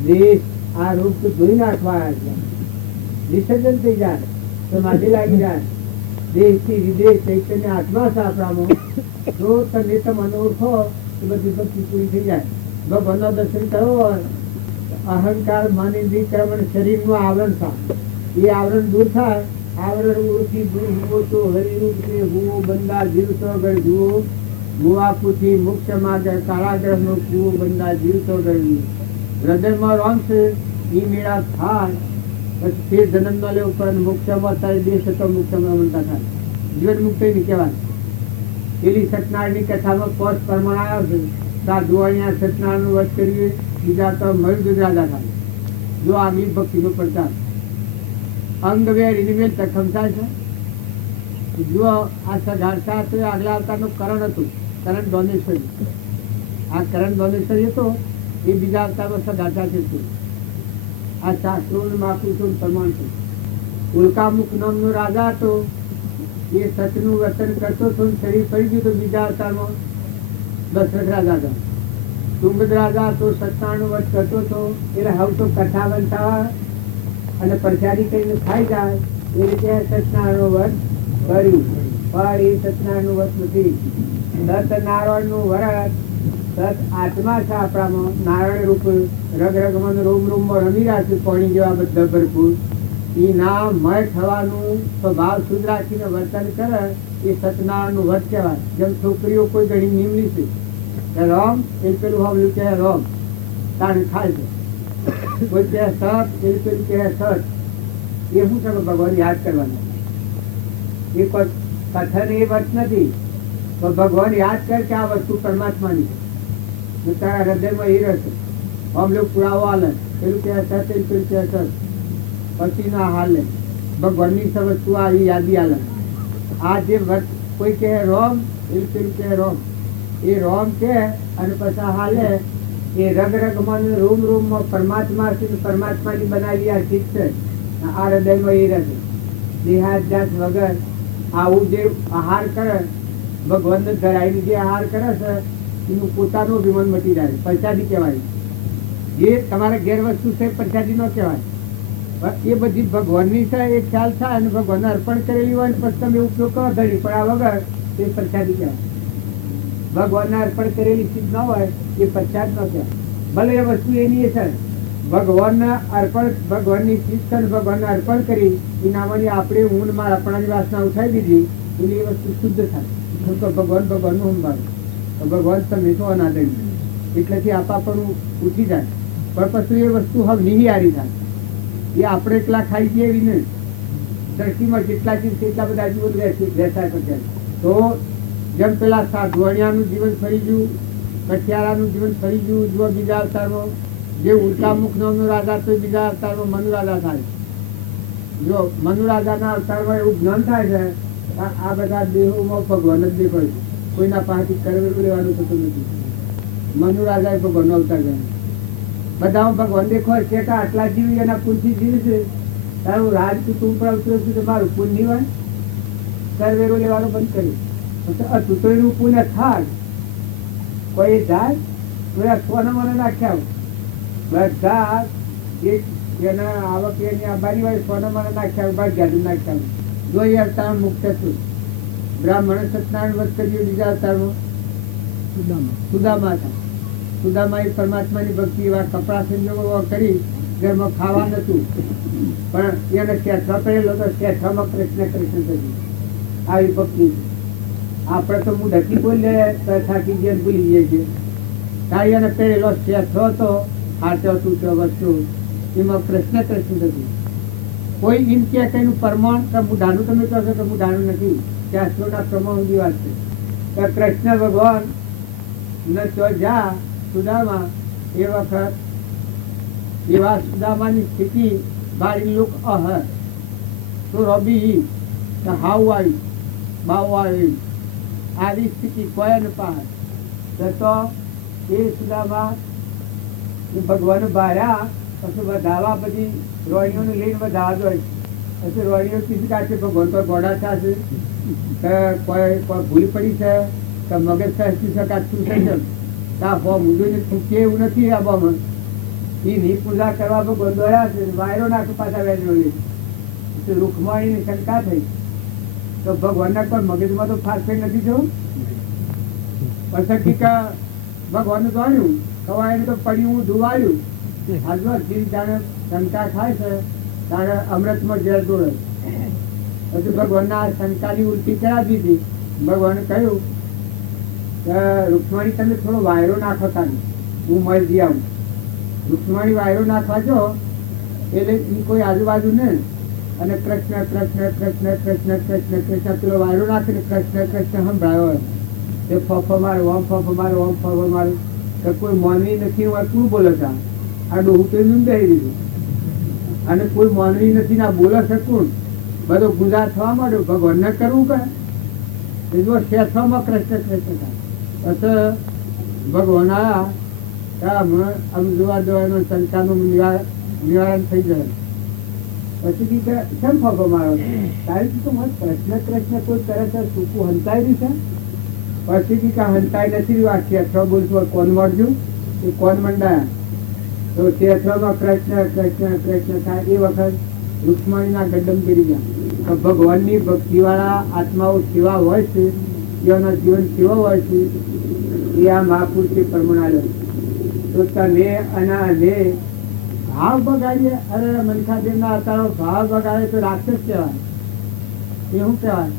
દ્વેષ આ રૂપ તો ધોઈ નાખવા વિસર્જન થઈ જાય તો માથે લાગી જાય. દેહથી વિદેશ ચૈતન્ય આત્મા છે આપણામાં. જો તમે તમને ઓળખો તો બધી ભક્તિ પૂરી થઈ જાય. ભગવાનનો દર્શન કરવો હોય અહંકાર, મન, ઇન્દ્રિય, કર્મ અને શરીરનું આવરણ થાય. એ આવરણ દૂર થાય. આવરણ ઉડથી દૂર હુવો તો હરિરૂપ ને હુવો બંદા જીવતો ગળ જુઓ મુવા પૂથી મુખ્ય માર્ગ કારાગ્રહ નો કુવો બંદા જીવતો ગળ. હૃદયમાં રોમ છે એ મેળા થાય પછી ફેર જન્મ ન લેવું પણ મોક્ષમાં થાય. દેશ તો મોક્ષમાં બનતા થાય. જીવન મુક્તિ ની કહેવાય. પેલી સત્યનારાયણની કથામાં પોષ પ્રમાણ આવ્યો છે. સાધુ અહીંયા સત્યનારાયણનું વધ કરીએ, બીજા તો મયુર રાજા થાય. જો આમી ભક્તિનો પ્રચાર અંગ વેર ઇનમેલ તખમ થાય છે. જો આ સગાડતા તો આગલા અવતારનું કરણ હતું, કરણ ડોનેશ્વરી. આ કરણ ડોનેશ્વરી હતો એ બીજા અવતારમાં સગાડતા છે. આ શાસ્ત્રોનું મહાપુરુષોનું પ્રમાણ છે. ઉલ્કામુખ નામનો રાજા હતો, એ સતનું વર્તન કરતો હતો, શરીર ફરી ગયું તો બીજા અવતારમાં દશરથ રાજા હતા. તુંગદ રાજા હતો, સત્યનારાયણનું વ્રત કરતો હતો. એટલે હવે તો કથા બનતા અને પ્રચારી કરીને ખાઈ જાય એ રીતે સત્યનારાયણનું વ્રત કર્યું. પણ એ સત્યનારાયણનું વ્રત નથી. સત્યનારાયણનું વ્રત સત આત્મા છે આપણામાં, નારાયણ રૂપ રગ રગમાં રોમ રોમમાં રમી રહ્યા છે. પાણી જેવા બધા ભરપૂર એ ના મય થવાનું સ્વભાવ શુદ્ધ રાખીને વર્તન કરે એ સત્યનારાયણનું વ્રત કહેવાય. જેમ છોકરીઓ કોઈ ઘણી નિમલી છે રોમ એ પેલું હવલું કહે રોમ તાણ ખાય છે. કોઈ કહે સત એ પેલું કહે સત. એ શું છે ભગવાન યાદ કરવાનું. એ કોઈ કથન એ વ્રત નથી. તો ભગવાન યાદ કર કે આ વસ્તુ પરમાત્માની છે, તારા હૃદયમાં એ રહેશે. હમ લોકો પુરાવો હાલે પેલું કહે સત એ પેલું કહે સત પછી ના હાલે. ભગવાનની વસ્તુ આ યાદી હાલે. આ જે વ્રત કોઈ કહે રોમ એ પેલું કહે રોમ, એ રોમ કે અને પછી હાલે એ રગ રગમાં રોમ રોમમાં પરમાત્મા છે. પરમાત્માની બનાવી આ ચીજ છે. આ હૃદયમાં એ રહેશે. દેહાધ્યાસ વગર આવું જે આહાર કરે ભગવાનને ધરાઈને જે આહાર કરે છે એનું પોતાનું અભિમાન મટી જાય. પ્રસાદી કહેવાય. જે તમારા ઘેર વસ્તુ છે પ્રસાદી ન કહેવાય. એ બધી ભગવાનની છે એ ખ્યાલ થાય અને ભગવાનને અર્પણ કરેલી હોય પછી તમે ઉપયોગ કરો ધરી, પણ આ વગર એ પ્રસાદી કહેવાય. ભગવાનને અર્પણ કરેલી ચીજ ન હોય એ પ્રસાદ ન કહેવાય. ભલે એ વસ્તુ એની છે, ભગવાનને અર્પણ ભગવાનની ચીજ છે ભગવાનને અર્પણ કરી એ નામની આપણે ઊંઘમાં આપણાની વાસના ઉઠાવી દીધી એટલે એ વસ્તુ શુદ્ધ થાય. ભગવાન ભગવાનનું ઊંઘવાનું તો ભગવાન તમે તો અનાદરી એટલેથી આપાપણું ઉઠી જાય. પણ પછી એ વસ્તુ હવે નિહિયારી થાય. એ આપણે એટલા ખાઈ જઈએ એવી નહીં. દ્રષ્ટિમાં જેટલા જીવ છે એટલા બધા જીવો રહેતા કરતા. તો જેમ પેલા સાધુવાણિયાનું જીવન ફરી ગયું, કઠિયારાનું જીવન ફરી ગયું. જો બીજા અવતારમાં જે ઉલ્કામુખ નામનો રાજા તો બીજા અવતારમાં મનુરાજા થાય. જો મનુરાજાના અવતારમાં એવું જ્ઞાન થાય છે આ બધા દેહોમાં ભગવાન જ દેખાય છે. કોઈના પાસેથી કરવેલું લેવાનું થતું નથી. મનુરાજા ભગવાનનો અવતાર ગયો. બધામાં ભગવાન દેખાય છે કે આટલા જીવ એના પુણ્યથી જીવ છે. તારું રાજકુટુંબ પર અવતરું છું તો મારું પુણ્ય હોય. કરવેરો લેવાનું બંધ કર્યું. તું તો એનું પુણ્ય થાય કોઈ જાય તો સોના મને નાખ્યા બધા એના આવક એની આબાની હોય સોના મને નાખ્યા ભાગ્યા નાખ્યા. જો એ અવતાર મુક્ત છું. બ્રાહ્મણ સત્યનારાયણ વ્રત કર્યું બીજા અવતારમાં સુદામા હતા. સુદામા એ પરમાત્માની ભક્તિ એવા કપડા સંજોગો કરી ઘરમાં ખાવા નતું, પણ એને શેઠો કરેલો તો શેઠામાં કૃષ્ણ કૃષ્ણ થયું. આવી ભક્તિ. આપણે તો હું ઢકી બોલીએ તો થાકી ગયા ભૂલી જઈએ છીએ. તારી એને પહેરેલો શેઠો હતો, હાચો તૂટો વસ્તુ, એમાં કૃષ્ણ કૃષ્ણ થતું. કોઈ એમ કે કઈનું પ્રમાણ કે હું ડાનું તમે કહો છો કે હું ડાનું નથી, શાસ્ત્રોના પ્રમાણ ઊંધી વાત છે. કે કૃષ્ણ ભગવાન ને તો જા સુદામા, એ વખત એવા સુદામાની સ્થિતિ બારી લોક અહ તો રબી હાવ આવી બાવ આવી આવી સ્થિતિ કોઈ ન પાર તો એ સુદામા ભગવાન બાર્યા પછી વધાવા પછી રોહિણીઓને લઈને વધાવા જોઈએ. પછી રોહિણીઓ કીધું કાઢશે ભગવાન તો ઘોડા થશે કે કોઈ ભૂલ પડી છે કે મગજ ખસી છે કાચું થઈ છે કા હો મુજોને થૂકે એવું નથી. આબામાં એની પૂજા કરવા ભગવાન દોડ્યા છે, વાયરો નાખો પાછા વેચી. રૂખમાણીની શંકા થઈ તો ભગવાનના કોઈ મગજમાં તો ફાસ્ટ નથી જવું. પછી ભગવાન દોડ્યું કવાય તો પડ્યું ધુવાયું. આજમાં જીવ જાણે શંકા થાય છે ત્યારે અમૃતમાં ઝેર દોડે. પછી ભગવાનના શંકાની ઉલટી કરાવી દીધી. ભગવાને કહ્યું કે રૂક્ષ્મણી તમે થોડો વાયરો નાખો તારી, હું મળી આવું. રૂક્ષ્મણી વાયરો નાખવા જો એટલે કોઈ આજુબાજુ ને અને કૃષ્ણ કૃષ્ણ કૃષ્ણ કૃષ્ણ કૃષ્ણ કૃષ્ણ પેલો વાયરો નાખે ને કૃષ્ણ કૃષ્ણ સંભળાયો હોય. એ ફોફો મારો ઓમ ફોફો મારો ઓમ ફોફો મારો કે કોઈ માનવી નથી હોય કોણ બોલે છે? આ ડોહું તો એમ દઈ દીધું. અને કોઈ માનવી નથી ને આ બોલે છે કોણ? બધો ગુજાર થવા માંડ્યો. ભગવાન ને કરવું કે એ જો શેઠવામાં કૃષ્ણ કૃષ્ણ થાય. પછી ભગવાન આવ્યા આમ જોવા જવાનું શંકાનું નિવારણ થઈ જાય. પછી કેમ ફોફો મારો તારી તો કૃષ્ણ કૃષ્ણ કોઈ કરે છે સૂકું હંતાઈ રહ્યું છે. પછી કે હંતાઈ નથી રહ્યું. આ શેઠો બોલતું કોણ મળજું એ કોણ મંડાયા તો શેઠોમાં કૃષ્ણ કૃષ્ણ કૃષ્ણ થાય. એ વખત રૂક્ષ્મણીના ગડ્ડમ કરી ગયા. ભગવાનની ભક્તિવાળા આત્માઓ સેવા હોય છે, એના જીવન સેવા હોય છે. એ આ મહાપુરુષે પ્રમાણ તો તમે અને ભાવ બગાડીએ. અરે મનખાદેવના અવતારો ભાવ બગાડે તો રાક્ષસ કહેવાય. એ શું કહેવાય?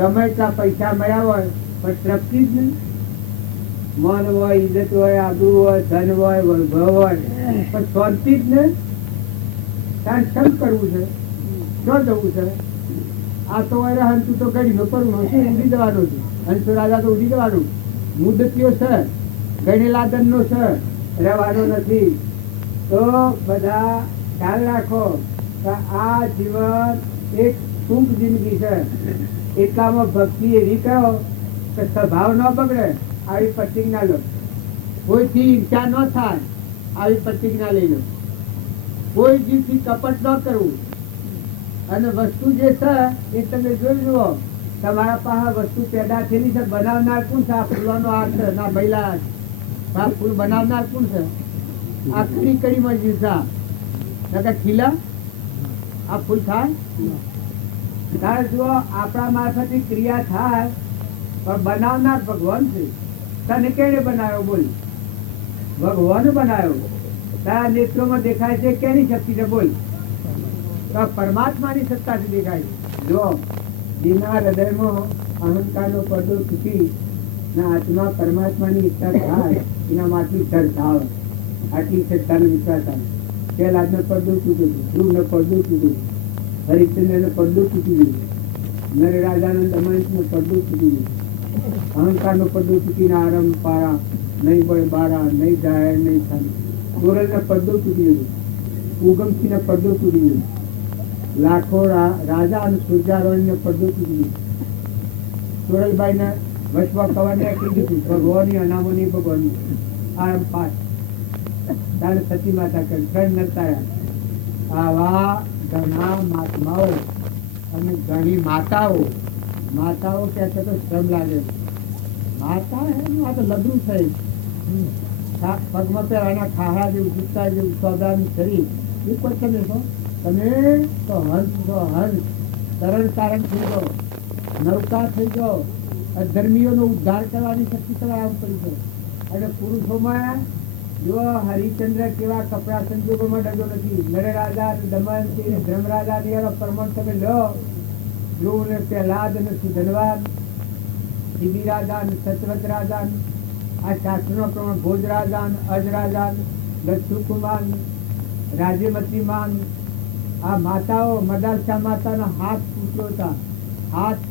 ગમે એટલા પૈસા મળ્યા હોય પણ તૃપ્તિ જ નહીં. મન હોય, ઇજ્જત હોય, આબરૂ હોય, ધન હોય, વૈભવ હોય, પણ શાંતિ જ નહીં. તારે કેમ કરવું છે? ક્યાં જવું છે? આ તો હંસુ તો ગળીનો પરનો છે, ઉડી જવાનું છે. હંસુ રાજા તો ઉડી જવાનું. મુદતીઓ છે, ગણેલા દંડનો છે, રહેવાનો નથી. તો બધા ખ્યાલ રાખો કે આ જીવન એક ટૂંક જિંદગી છે. એટલામાં ભક્તિ એવી કહો કે સ્વભાવ ન બગડે આવી પ્રતિજ્ઞા લો. કોઈથી ઈર્ષા ન થાય આવી પ્રતિજ્ઞા લઈ લો. કોઈ જીવથી કપટ ન કરવું. અને વસ્તુ જે છે એ તમે જોઈ જુઓ. તમારા પાસે વસ્તુ પેદા થયેલી છે, બનાવનાર કોણ છે? આ ફૂલવાનો હાથ છે ના મહિલા? આ ફૂલ બનાવનાર કોણ છે? આ કડી કડીમાં જીવતા ખીલા આ ફૂલ થાય. ત્યારે જુઓ આપણા મારફતે ક્રિયા થાય પણ બનાવનાર ભગવાન છે. તને કેને બનાવ્યો? બોલ. ભગવાન બનાવ્યો. તારા નેત્રોમાં દેખાય છે કેની શક્તિ છે? બોલ. પરમાત્માની સત્તાથી દેખાય છે. જો જેના હૃદયમાં અહંકારનો પડદો તૂટી ના આત્મા પરમાત્માની ઈચ્છા થાય એના માંથી ધડ આવે. આટલી સત્તાનો વિશ્વાસ આવે. પહેલાદનો પડદો તૂટ્યો, ધ્રુવનો પડદો તૂટ્યો, હરિશ્ચંદ્રનો પડદો તૂટી ગયો, નર રાજાનંદ દમયંતનો પડદો તૂટી ગયો. અહંકારનો પડદો તૂટીને આરંભ પારા નહીં બળ બારા નહીં જાહેર નહીં થાય. ગોરલનો પડદો તૂટી ગયો, ઉગમસિંહનો પડદો તૂટી ગયો, લાખો રાજા અને સૂર્યારોહણનો પડદો તૂટી ગયો. સોરલબાઈના વસવા કવાને કીધું ભગવાનની અનામોની ભગવાનની આરંભ પાઠ તારે સતી માતા કરી ત્રણ નરતાયા. આવા ઘણા મહાત્માઓ અને ઘણી માતાઓ કહેશે તો શ્રમ લાગે. માતા આ તો લગડું થઈ પગમાં પહેરવાના ખાડા જેવું જૂતા જેવું સોદાનું શરીર એ કોઈ તમે છો? તમે તો હંસ છો, હંસ. તરણ તારણ થઈ જાઓ, નૌકા થઈ જાઓ. અધર્મીઓનો ઉદ્ધાર કરવાની શક્તિ તમારે આમ કરી છે. અને પુરુષોમાં જો હરિશ્ચંદ્ર કેવા કપડા સંજોગોમાં ડગ્યો નથી. નરરાજા દમયંતી ધર્મરાજા ની એવા પ્રમાણ તમે લો. ધ્રુવ ને પ્રહલાદ અને સુધનવાદ, શિબી રાજા ને સતવત રાજા, આ શાસ્ત્રનો પ્રમાણ ભોજ રાજા, અજ રાજા, દક્ષુકુમાર, રાજ્યમતીમાન, આ માતાઓ મદાલસા માતાના હાથ પુત્રો હતા. હાથ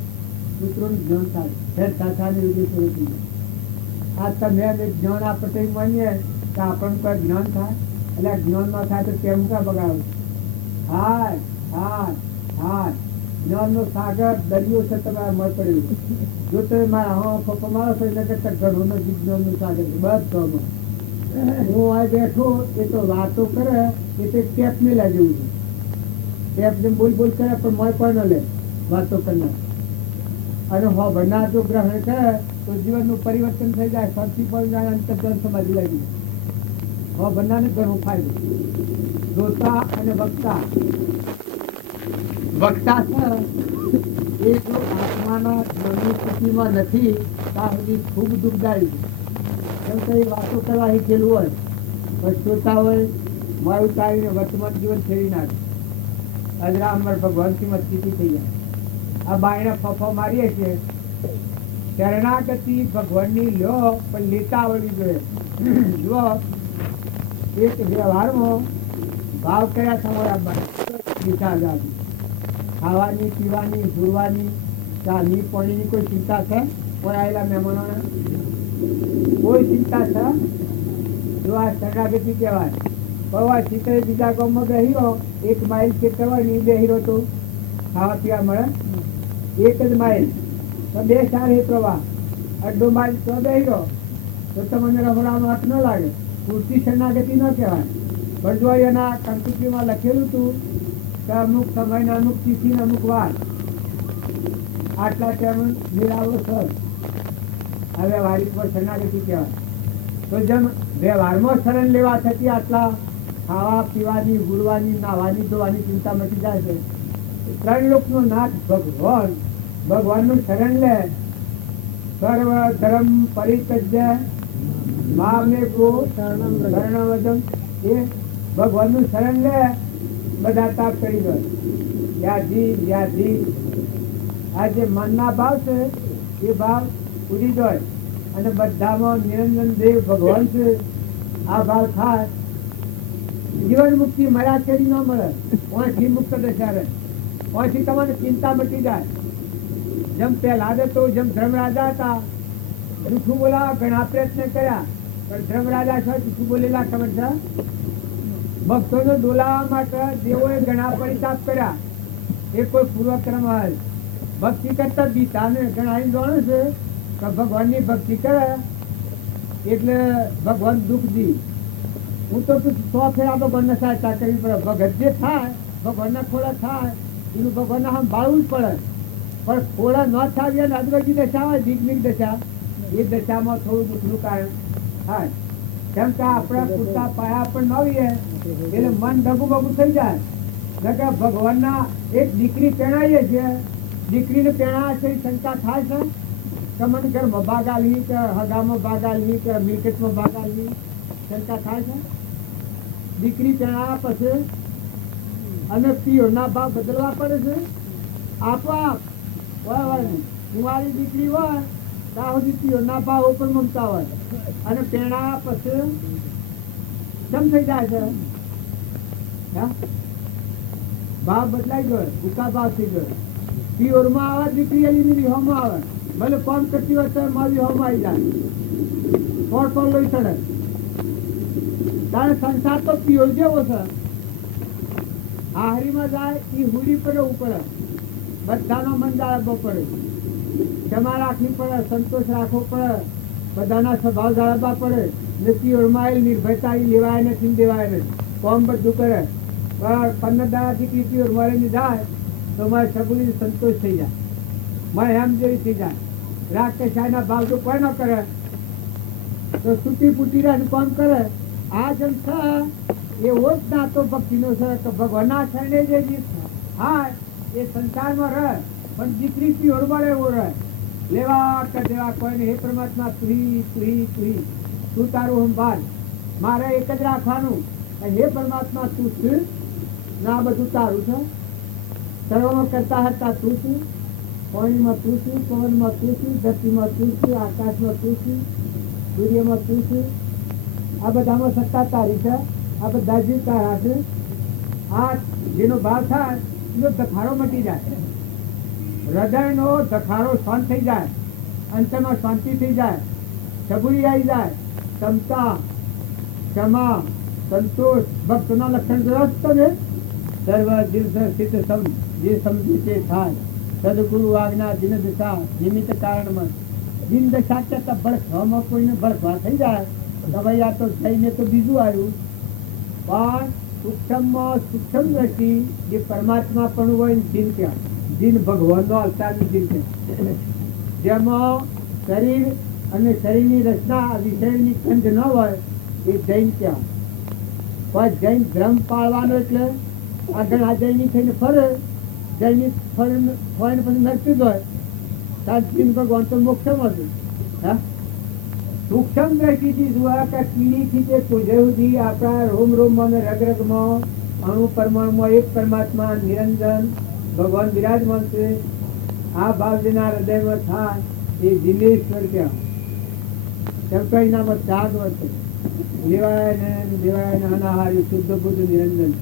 પુત્રોનું જ્ઞાન થાય. આ તમે જ્ઞાન આપણે માનીએ તો આપણને કોઈ જ્ઞાન થાય. એટલે જ્ઞાન ન થાય તો કેમ કા બગાડો? હાય હાય હાય જ્ઞાન નો સાગર દરિયો છે તમારે મળ પડ્યું. જો તમે મારા હા પપ્પા મારો છો એટલે કરતા ઘણું નથી જ્ઞાન નું સાગર બધામાં. હું આ બેઠો એ તો વાતો કરે એ તો ટેપ મેલા જેવું છે. ટેપ જેમ બોલ બોલ કરે પણ મોય પણ ન લે વાતો કરનાર. અને હો ભણનાર જો ગ્રહણ કરે તો જીવનનું પરિવર્તન થઈ જાય. સૌથી પણ અંતર્જન સમાધિ લાગી. હો ભણનારને ઘણું ફાયદો. શ્રોતા અને વક્તા. વક્તા છે એ જો આત્માના જ્ઞાનની સ્થિતિમાં નથી ત્યાં સુધી ખૂબ દુઃખદાયી છે. કેમ કે એ વાતો કરવા શીખેલું હોય પણ શ્રોતા હોય મારું તારીને વર્તમાન જીવન ફેરી નાખે. અજરા અમર ભગવાનથી મસ્તી થઈ જાય. આ બાયણે ફફો મારીએ છીએ શરણાગતિ ભગવાનની લ્યો પણ લેતા આવડવી જોઈએ. જો એક વ્યવહારમાં ભાવ કર્યા તમારા દીધા ખાવાની પીવાની સુરવાની ચાની પાણીની કોઈ ચિંતા છે? કોઈ આવેલા મહેમાનોને કોઈ ચિંતા છે? જો આ શરણાગતિ કહેવાય. પવા શીતળે બીજા ગામમાં બેહીરો 1 માઇલ ખેતર હોય ને એ બેહીરો તો ખાવા પીવા મળે. 1 જ માઇલ તો 2 સાર પ્રવાહ 1.5 માઇલ તો બેહીરો તો તમને રખડાનો હાથ ન લાગે. પૂરતી શરણાગતિ ન કહેવાય. પણ જો એના કંકુત્રીમાં લખેલું હતું કે અમુક સમયના અમુક તિથિ અમુક વાર આટલા ટાઈમ મેળાવો સર હવે વારી પર શરણાગતિ કહેવાય. તો જેમ વ્યવહારમાં શરણ લેવા થતી આટલા ખાવા પીવાની ગુરવાની નાવાની ધોવાની ચિંતા મટી જાય છે. 3 લોકનો નાથ ભગવાન ભગવાનનું શરણ લે. સર્વ ધર્મ પરિત્યજ્ય મામે કો શરણવદમ. એ ભગવાનનું શરણ લે બધા તાપ કરી દો. વ્યાધિ આ જે મનના ભાવ છે એ ભાવ ઉડી જાય અને બધામાં નિરંજન દેવ ભગવાન છે આ ભાવ થાય. જીવન મુક્તિ મળ્યા કરી ન મળે. ઓથી મુક્ત દશા રહે. ઓથી તમારી ચિંતા મટી જાય. જેમ પહેલા તો જેમ ધર્મરાજા હતા જૂઠું બોલાવા ઘણા પ્રયત્ન કર્યા પણ ધર્મરાજા છે જૂઠું બોલેલા ખબર છે? ભક્તોને ડોલાવવા માટે દેવોએ ઘણા પરિતાપ કર્યા. એ કોઈ પૂર્વક્રમ હોય. ભક્તિ કરતા ગીતાને ઘણા જાણે છે કે ભગવાનની ભક્તિ કરે એટલે ભગવાન દુઃખ દી. હું તો 100 ફેરા ભગવાનને સહાયતા કરવી પડે. ભગત જે થાય ભગવાનના ખોળા થાય એનું ભગવાનને આમ બાળવું જ પડે. પણ ખોળા ન થાય અને અદગજી દશા હોય દિગ્નિક દશા એ દશામાં થોડું દુઃખનું કારણ થાય. કેમ કે આપણા પૂરતા પાયા પણ ન હોઈએ એટલે મન ડગું બગું થઈ જાય. ભગવાનના એક દીકરી પેણાઈએ છે. દીકરીને પેણા છે શંકા થાય છે કે મને ઘરમાં ભાગ આલવી કે હગામાં ભાગ આલવી કે મિલકતમાં ભાગ આલવી શંકા થાય છે. દીકરી પેણા પછી અને પીઓના ભાવ બદલવા પડે છે આપોઆપ. કુંવારી દીકરી હોય ત્યાં સુધી પીઓના ભાવ ઉપર મમતા હોય અને પેણા પછી જમ થઈ જાય છે. ભાવ બદલાઈ ગયો. ભૂકા ભાવ થઈ ગયો. પિયોરમાં આવે દીકરી એની વિહોમાં આવે. ભલે કોમ કરતી હોય તો મારી વિહોમાં આવી જાય. કોણ લોહી ચડે. તારે સંસાર તો પિયોર જેવો છે. આહરીમાં જાય એ હુડી પડે ઉપડે. બધાનો મન જાળવવો પડે. ક્ષમા રાખવી પડે. સંતોષ રાખવો પડે. બધાના સ્વભાવ જાળવવા પડે. ને પિયોરમાં નિર્ભયતા લેવાય નથી દેવાય નથી. કોમ બધું કરે. 15 દાડા દીકરી પિયોર મળીને જાય તો મારે સગુલી સંતોષ થઈ જાય. મારે એમ જેવી થઈ જાય. રાગ કે શાયના ભાવ જો કોઈ ન કરે તો છૂટી ફૂટી રહે કોમ કરે. આ જેમ છે એવો જ નાતો ભક્તિનો છે કે ભગવાનના શરણે જે જીત હા એ સંસારમાં રહે પણ દીકરી પિયોર મળે એવો રહે. લેવા કે દેવા કોઈને હે પરમાત્મા તું તારું સંભાળ. મારે એક જ રાખવાનું, હે પરમાત્મા તું છું ને આ બધું તારું છે, સર્વમાં કરતા હતા તું છું, પાણીમાં તું છું, પવનમાં તું છું, ધરતીમાં તું છું, આકાશમાં તું છું, સૂર્યમાં તું છું, આ બધામાં સત્તા તારી છે, આ બધા જીવ તારા છે. આ જેનો ભાવ થાય એનો ધખારો મટી જાય, હૃદયનો ધખારો શાંત થઈ જાય, અંતરમાં શાંતિ થઈ જાય, સબુરી આવી જાય, ક્ષમતા, ક્ષમા, સંતોષ, ભક્તના લક્ષણ ગ્રસ્ત છે. સર્વ દિવસ સ્થિત સમ જે સમજી તે થાય, સદગુરુ આજ્ઞા દિન દશા નિમિત્ત કારણમાં દિન દશા કરતા ભડકવામાં કોઈને ભડકવા થઈ જાય તો ભાઈ આ તો થઈને તો બીજું આવ્યું. પણ સૂક્ષ્મમાં સૂક્ષ્મ દ્રષ્ટિ જે પરમાત્મા પણ હોય દિન ક્યાં, દિન ભગવાનનો અવતારની દિન ક્યાં, જેમાં શરીર અને શરીરની રચના વિષયની ખંડ ન હોય એ જૈન ક્યાં. પણ જૈન ધર્મ પાળવાનો એટલે આગળ આ જૈની થઈને ફરે, જૈની ફરીને પછી નડતું જ હોય, સાત ભગવાન તો મોક્ષમાં હતું. હા, સૂક્ષ્મ દ્રષ્ટિથી જોવા કે કીડીથી તે કુજે સુધી આપણા રોમ રોમમાં અને રગરગમાં અણુ પરમાણુમાં એક પરમાત્મા નિરંજન ભગવાન બિરાજમાન છે. આ ભાવ જેના હૃદયમાં થાય એ દિનેશ્વર ક્યાં, કેમ કે એનામાં ત્યાગ વર્તે, લેવાય ને દેવાય ને અનાહારી શુદ્ધ બુદ્ધ નિરંજન.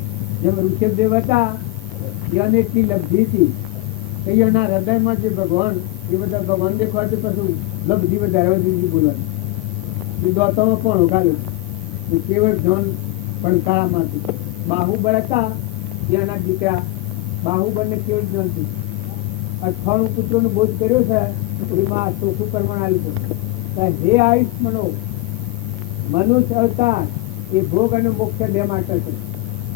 જેમ ઋષભદેવ હતા એ અનેકની લબ્ધિ હતી, કઈઓના હૃદયમાં જે ભગવાન એ બધા ભગવાન દેખવાથી પછી લબ્ધિ વધારે વધી બોલવાની એ દોતોમાં પણ ઉગાડ્યું કેવળ ધન પણ કાળામાંથી. બાહુબળ હતા એના દીકરા બાહુબળને કેવળ ધનથી 58 પુત્રોનો બોધ કર્યો છે, એમાં ચોખ્ખું પ્રમાણ આવ્યું છે. હે આયુષ્મનો મનુષ્ય અવતાર એ ભોગ અને મોક્ષ બે માટે છે.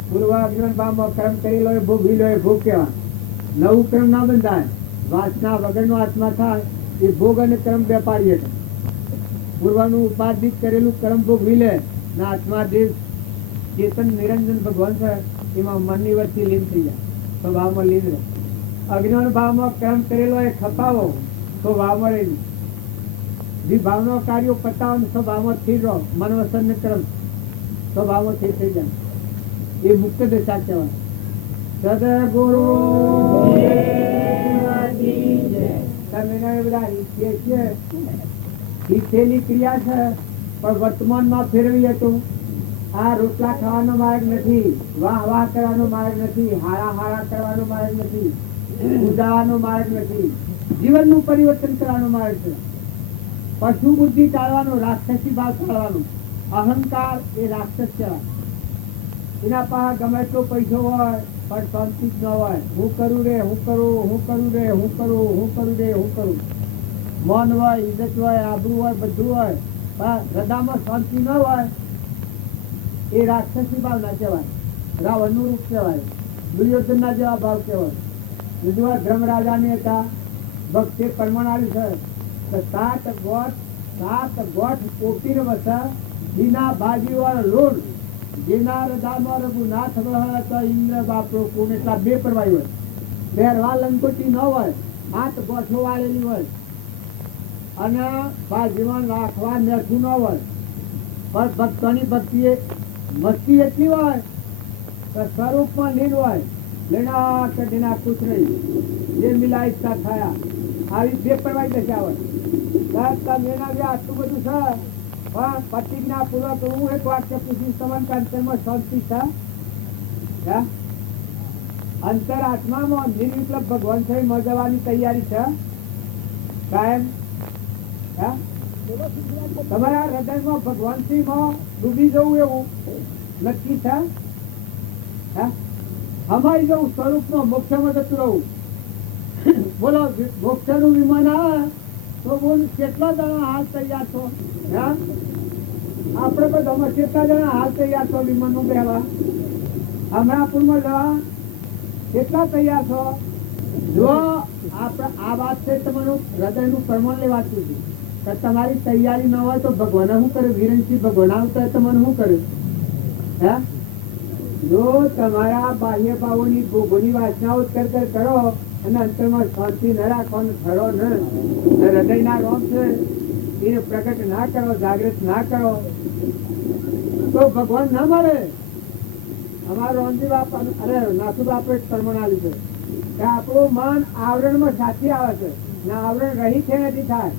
પૂર્વાગ્ન ભાવમાં કર્મ કરી લો એ ભોગવી લો એ ભોગ કહેવાય. નવું કર્મ ના બંધાય, વાસના વગરનો આત્મા થાય એ ભોગ અને કર્મ વેપારી છે. પૂર્વનું ઉપાધિત કરેલું કર્મ ભોગવી લે ને આત્મા દેવ ચેતન નિરંજન ભગવાન છે એમાં મનની વચ્ચે લીન થઈ જાય, સ્વભાવમાં લીન રહે. અજ્ઞાન ભાવમાં કર્મ કરેલો એ ખપાવો સ્વભાવમાં રહી, વિભાવનો કાર્યો પતાવવાનો સ્વભાવમાં સ્થિર રહો, મન વસન ને કર્મ સ્વભાવમાં સ્થિર થઈ જાય, એ મુક્ત દશા કહેવાય. સદગુરુ શીખેલી ક્રિયા છે પણ વર્તમાનમાં ફેરવી હતું. આ રોટલા ખાવાનો માર્ગ નથી, વાહ વાહ કરવાનો માર્ગ નથી, હારા હારા કરવાનો માર્ગ નથી, ઉદાવાનો માર્ગ નથી, જીવનનું પરિવર્તન કરવાનો માર્ગ છે. પશુ બુદ્ધિ ટાળવાનો, રાક્ષસી ભાવ ટાળવાનો. અહંકાર એ રાક્ષસ કહેવાય. એના પાસે ગમે એટલો પૈસો હોય પણ શાંતિ જ ન હોય. હું કરું રે, હું કરું, હું કરું રે, હું કરું, હું કરું રે, હું કરું. મન હોય, ઇજ્જત હોય, આબરૂ હોય, બધું હોય, પણ હૃદયમાં શાંતિ ન હોય એ રાક્ષસી ભાવ ના કહેવાય, રાવણનું રૂપ કહેવાય, દુર્યોધન ના જેવા ભાવ કહેવાય. બીજું ધર્મ રાજાની હતા ભક્તે પરમાણ આવ્યું છે તો સાત ગોઠ કોપીર વસા બીના ભાજી વાળો લોડ જેના હૃદયમાં રઘુનાથ વહત ઇન્દ્ર બાપરો કોણ. એટલા બે પરવાઈ હોય, પહેરવા લંગોટી ન હોય, હાથ ગોઠો વાળેલી હોય અને બાજીમાં રાખવા મેઠું ન હોય. પણ ભક્તોની ભક્તિ મસ્તી એટલી હોય કે સ્વરૂપમાં લીન હોય. લેના કઢીના કુછ નહીં, જે મિલા ઈચ્છા થયા, આવી બે પરવાઈ દશા હોય. તમે એના જે આટલું બધું છે પણ પ્રતિજ્ઞા પૂર્વક હું એક વાક્ય પૂછીશ તમને, અંતરમાં શાંતિ છે. અંતર આત્મામાં નિર્વિકલ્પ ભગવાન છે જવાની તૈયારી છે કાયમ. તમારા હૃદયમાં ભગવાન માં ડૂબી જવું એવું નક્કી છે. અમારી જવું સ્વરૂપમાં મોક્ષમાં જતું રહું. બોલો મોક્ષ નું વિમાન આવે તો બોલ કેટલા જણા હાલ તૈયાર છો? આપડે બધા કેટલા જણા હાલ તૈયાર છો વિમાન નું બેવા? અમરાપુરમાં જવા કેટલા તૈયાર છો? જો આપડે આ વાત છે તમારું હૃદય નું પ્રમાણ લેવાતું છે કે તમારી તૈયારી ન હોય તો ભગવાન શું કરે? વિરંશી ભગવાન આવતા તમને શું કર્યું? જો તમારા બાહ્ય ભાવોની ભોગોની વાસનાઓ કરો અને અંતરમાં શાંતિ ન રાખવાનો ખરો ન હૃદયના રોમ છે એને પ્રગટ ના કરો, જાગૃત ના કરો તો ભગવાન ના મળે. અમારા રોનજી બાપ અરે નાથુ બાપે કર્મણાલી છે કે આપણું મન આવરણમાં સાચી આવે છે ને આવરણ રહી છે નથી થાય.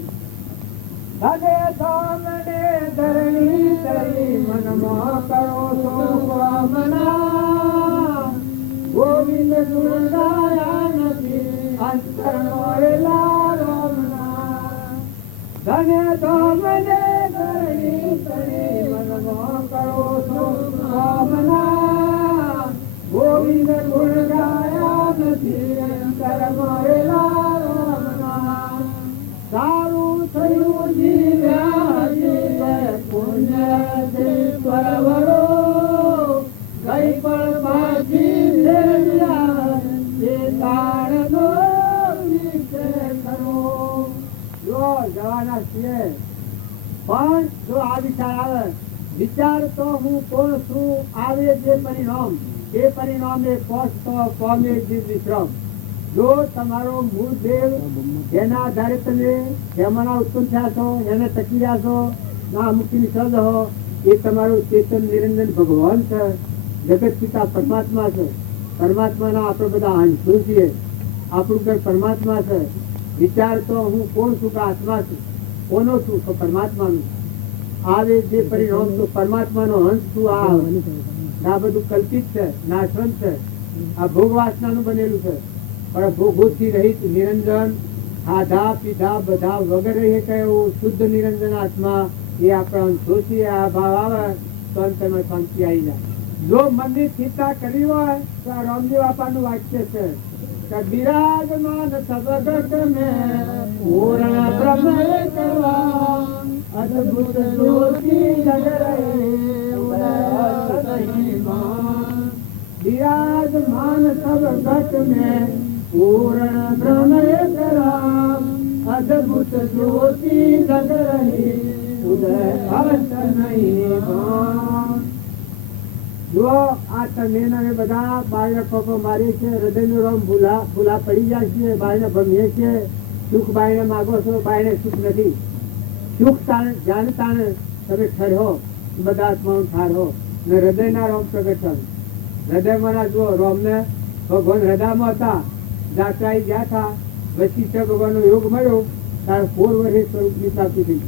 ધને તો મને ધરણી તરી મનમાં કરો છો કામના, ગોવિંદ ગુણ ગાયા નથી અંતરનો રેલા રોમના. ધને તો મને ધરણી તરી મનમાં કરો છો કામના, ગોવિંદ ગુણ ગાયા નથી અંતરનો રેલા રોમના. સારું થયું જીવ્યા પુણ્ય પરવરો, ગઈ પણ પાછી જવાના છીએ. પણ જો આ વિચાર આવે, વિચાર તો હું કોણ છું, આવે જે પરિણામ એ પરિણામ એ પહોંચતો પામે જે વિશ્રામ. જો તમારો મૂળ દેવ જેના આધારે તમે જેમાંના ઉત્પન્ન થયા છો, એને ટકી રહ્યા છો, ના મુક્તિની સદ હો, એ તમારું ચેતન નિરંજન ભગવાન છે, જગત પિતા પરમાત્મા છે. પરમાત્માના આપણે બધા અંશો છીએ. આપણું ઘર પરમાત્મા છે. વિચાર તો હું કોણ છું કે આત્મા છું, કોનો છું તો પરમાત્માનું. આવે જે પરિણામ તો પરમાત્માનો અંશ છું. આ બધું કલ્પિત છે, નાશવંત છે, આ ભોગ વાસનાનું બનેલું છે. પણ ભોગોથી રહિત નિરંજન, ખાધા પીધા બધા વગર રહી એવું શુદ્ધ નિરંજન આત્મા એ આપણા અંશો છે. આ ભાવ આવે તો અંતરમાં શાંતિ આવી જાય. જો મનની ચિંતા કરવી હોય તો આ રામજી બાપાનું વાક્ય છે કે બિરાજમાન સબગત મેં પૂર્ણ પ્રમેય કરવા, અદ્ભુત જ્યોતિ જગ રહે ઉદય નહીં માં. બિરાજમાન સબગત મેં પૂર્ણ પ્રમેય કરવા, અદ્ભુત જ્યોતિ જગ રહે ઉદય નહીં માં. જો આ તમે બધા બાળને પપ્પો મારીએ છીએ, હૃદયનું રોમ ભૂલા પડી જાય છે, બાળને ભમીએ છીએ. સુખ બાળને માગો છો, બાળને સુખ નથી. સુખ જાણતા તમે ઠરહો, બધા આત્માઓ ઠારહો ને હૃદયના રોમ પ્રગટ થાય. હૃદયમાં જુઓ રોમને ભગવાન હૃદયમાં હતા, જાત્રાએ ગયા હતા, વશિષ્ઠ ભગવાનનો યોગ મળ્યો, તાર 4 વર્ષે સ્વરૂપની પ્રાપ્તિ થઈ.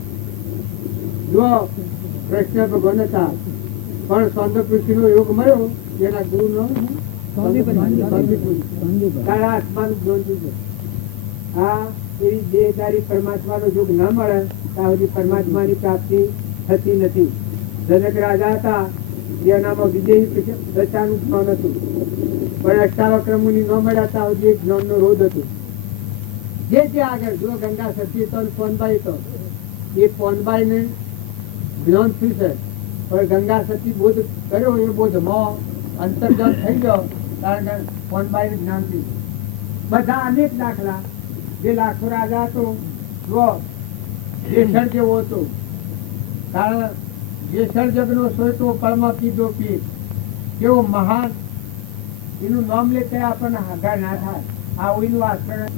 જુઓ કૃષ્ણ ભગવાન હતા, પણ સૌંદર્યપુરુષનો યોગ મળ્યો, એના ગુરુનો તારા આત્માનું જ્ઞાન છે. આ એવી દેહધારી પરમાત્માનો યોગ ના મળે ત્યાં સુધી પરમાત્માની પ્રાપ્તિ થતી નથી. જનક રાજા હતા, એનામાં વિદેહી દશાનું જ્ઞાન હતું, પણ અષ્ટાવક્ર મુનિ ન મળ્યા ત્યાં સુધી જ્ઞાનનો રોધ હતો. જે આગળ જો ગંગા સતી તો પોનબાઈ તો એ પોનબાઈને જ્ઞાન શું છે, પણ ગંગા સતી બોધ કર્યો એ બોધમાં અંતર્જન થઈ ગયો, કારણ કે કોનબાઈ જ્ઞાન થયું. બધા અનેક દાખલા. જે લાખો રાજા હતો જેસર જેવો હતો, કારણ જેસર જગનો સોયતો પળમાં પીધો પીર, કેવો મહાન. એનું નામ લેતે આપણને હાગા ના થાય. આવું આચરણ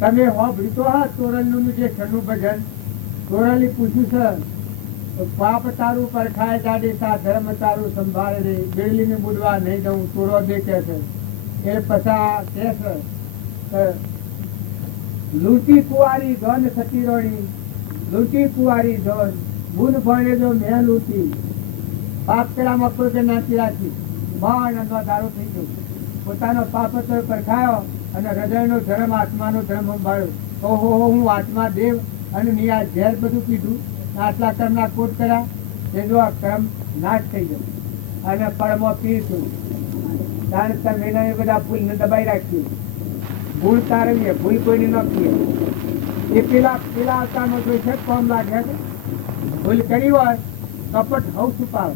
તમે હોભળ્યું તો હા તોરલનું જે છનું ભજન તોરલી પૂછ્યું છે, પાપ તારું પરખાય જાડેતા, ધર્મ તારું સંભાળે રે, બેલીને બુડવા નહીં દઉં તોરો દે કે છે. એ પછા કે છે લૂંટી કુવારી ધન સતીરોણી, લૂંટી કુવારી ધન બુન ભણે જો મેં લૂંટી. પાપ પેલામાં કોઈ કે નાચી રાખી, મન અંગો દારૂ થઈ ગયો. પોતાનો પાપ તો પરખાયો અને હૃદયનો ધર્મ આત્માનો ધર્મ સંભાળ્યો. ઓહો હું આત્મા દેવ અને મેં આ ઝેર બધું પીધું, આટલા કર્મના કોટ કર્યા, એ જો આ કર્મ નાશ થઈ ગયો અને પળમાં પીશું. કારણ તમે એ બધા ભૂલને દબાઈ રાખ્યું. ભૂલ તારવીએ, ભૂલ કોઈને ન પીએ. એ પેલા અવતારમાં જોઈ છે કોમ લાગે છે. ભૂલ કરી હોય કપટ હવ છુપાવે.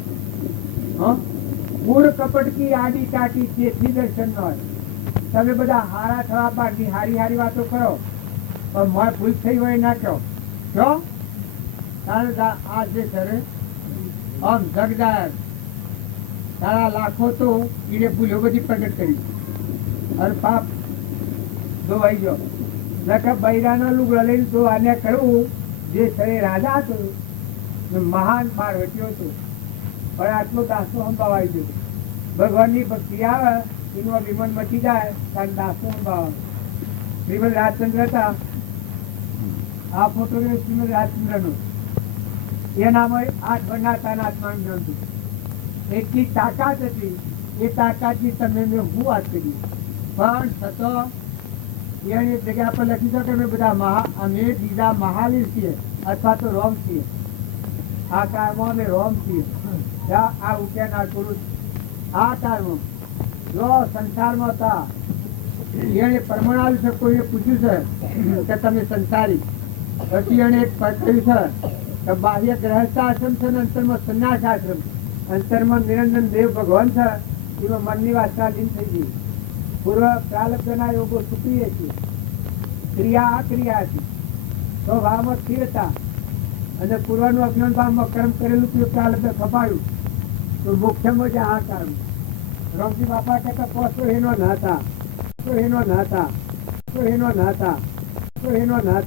પૂર કપટ કી આડી કાટી તેથી દર્શન ન હોય. તમે બધા હારા થવા પાડની હારી વાતો કરો, પણ મોય ભૂલ થઈ હોય ના કહો. જો કારણ આ જે કરે આમ જગદાર તારા લાખો તો એને ભૂલો બધી પ્રગટ કરી અને પાપ ધોવાઈ ગયો. નકર બૈરાનો લુગડો લઈને તો આને કરવું. જે શરીર રાજા હતો મહાન પાર્વતીઓ હતો, પણ આટલું દાસો સંભાવાઈ ગયું. ભગવાનની ભક્તિ આવે એનું વિમન મચી જાય કારણ દાસો સંભાવે. શ્રીમદ રાજચંદ્ર હતા, આ ફોટોગ્રાફ શ્રીમદ રાજચંદ્રનો. એનામાં 8 વર્ણાતાના આત્માનું જ્ઞાન હતું. એટલી તાકાત હતી, એ તાકાતની તમને મેં હું વાત કરી. પણ છતાં એને જગ્યા પર લખી દો કે અમે બધા અમે બીજા મહાવીર છીએ અથવા તો રોમ છીએ. આ કાળમાં અમે રોમ છીએ. આ ઉકેનાર પુરુષ આ કાળમાં જો સંસારમાં હતા, એને પરમાણાલ છે કોઈએ પૂછ્યું છે કે તમે સંસારી. પછી એને એક પદ કહ્યું છે કે બાહ્ય ગ્રહસ્થાશ્રમ છે ને અંતરમાં સંન્યાસ આશ્રમ. અંતરમાં નિરંજન દેવ ભગવાન છે, એમાં મનની વાસના લીન થઈ ગઈ. પૂર્વ પ્રાલબ્ધના યોગો સક્રિય છે, ક્રિયા અક્રિયા હતી, તો ભાવમાં સ્થિર હતા. અને પૂર્વનું અજ્ઞાન ભાવમાં કર્મ કરેલું તે પ્રાલબ્ધ ખપાયું તો મુખ્યમાં જ આ કર્મ. રામજી બાપા કહેતા પોસો એનો નાતા, તો એનો નાતા, તો એનો નાતા, તો એનો નાતા.